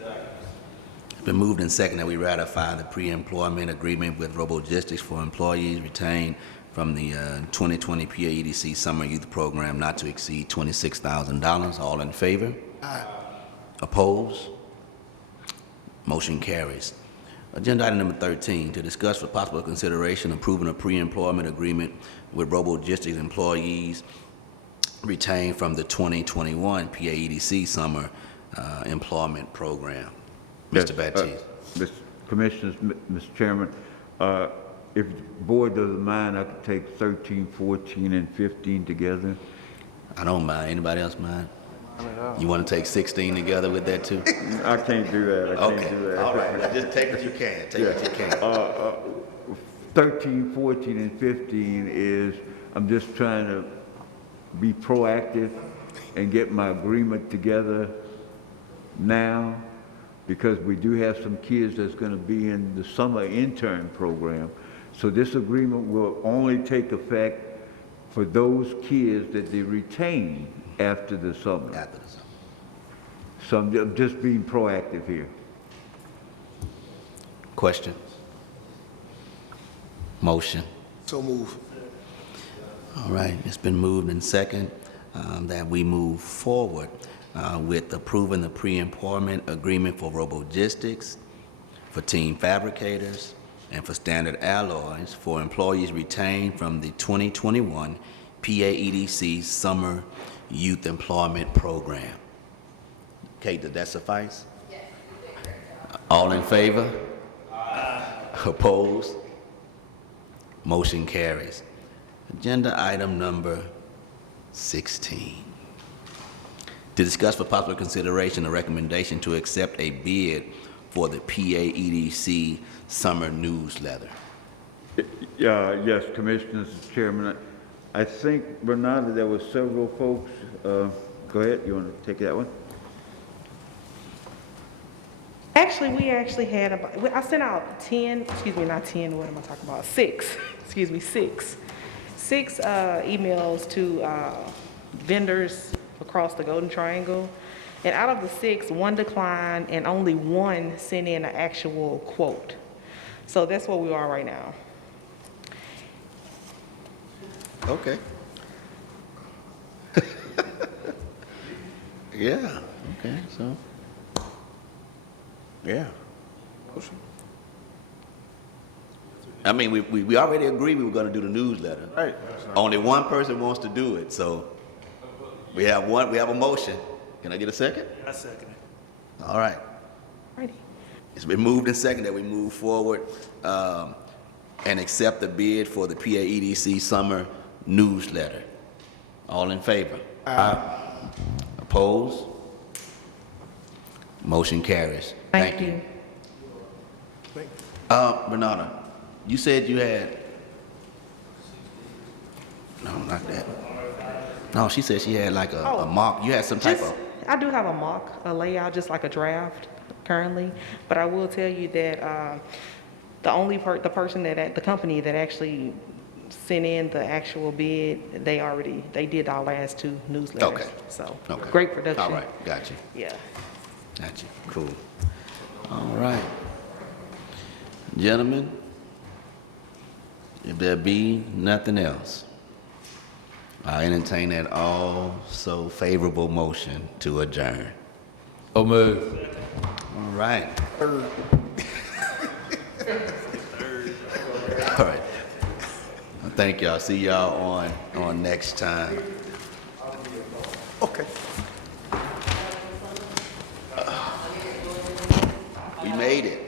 It's been moved and seconded that we ratify the pre-employment agreement with Robogistics for employees retained from the 2020 PAEDC Summer Youth Program not to exceed $26,000. All in favor? Aye. Opposed? Motion carries. Agenda item number 13, to discuss for possible consideration approving a pre-employment agreement with Robogistics employees retained from the 2021 PAEDC Summer Employment Program. Mr. Baptiste. Mr. Commissioners, Mr. Chairman, if the board doesn't mind, I could take 13, 14, and 15 together. I don't mind. Anybody else mind? You want to take 16 together with that too? I can't do that. I can't do that. All right. Well, just take what you can. Take what you can. 13, 14, and 15 is, I'm just trying to be proactive and get my agreement together now, because we do have some kids that's going to be in the summer intern program. So this agreement will only take effect for those kids that they retain after the summer. After the summer. So I'm just being proactive here. Questions? Motion. So move. All right, it's been moved and second that we move forward with approving the pre-employment agreement for Robogistics, for Team Fabricators, and for Standard Alloys for employees retained from the 2021 PAEDC Summer Youth Employment Program. Kate, did that suffice? Yes. All in favor? Opposed? Motion carries. Agenda item number 16. To discuss for possible consideration a recommendation to accept a bid for the PAEDC Summer Newsletter. Yes, Commissioners, Chairman. I think, Renata, there were several folks. Go ahead. You want to take that one? Actually, we actually had about, I sent out 10, excuse me, not 10, what am I talking about? 6, excuse me, 6 emails to vendors across the Golden Triangle. And out of the 6, 1 declined and only 1 sent in an actual quote. So that's where we are right now. Okay. Yeah, okay, so. Yeah. I mean, we already agreed we were going to do the newsletter. Right. Only one person wants to do it, so we have a motion. Can I get a second? I second it. All right. Righty. It's been moved and seconded that we move forward and accept the bid for the PAEDC Summer Newsletter. All in favor? Aye. Opposed? Motion carries. Thank you. Renata, you said you had, no, not that. No, she said she had like a mock, you had some type of. I do have a mock, a layout, just like a draft currently, but I will tell you that the company that actually sent in the actual bid, they did our last 2 newsletters. Okay. So, Okay. great production. All right, got you. Yeah. Gotcha, cool. All right. Gentlemen, if there be nothing else, I entertain that also favorable motion to adjourn. So move. All right. All right. Thank y'all. See y'all on next time. Okay. You made it.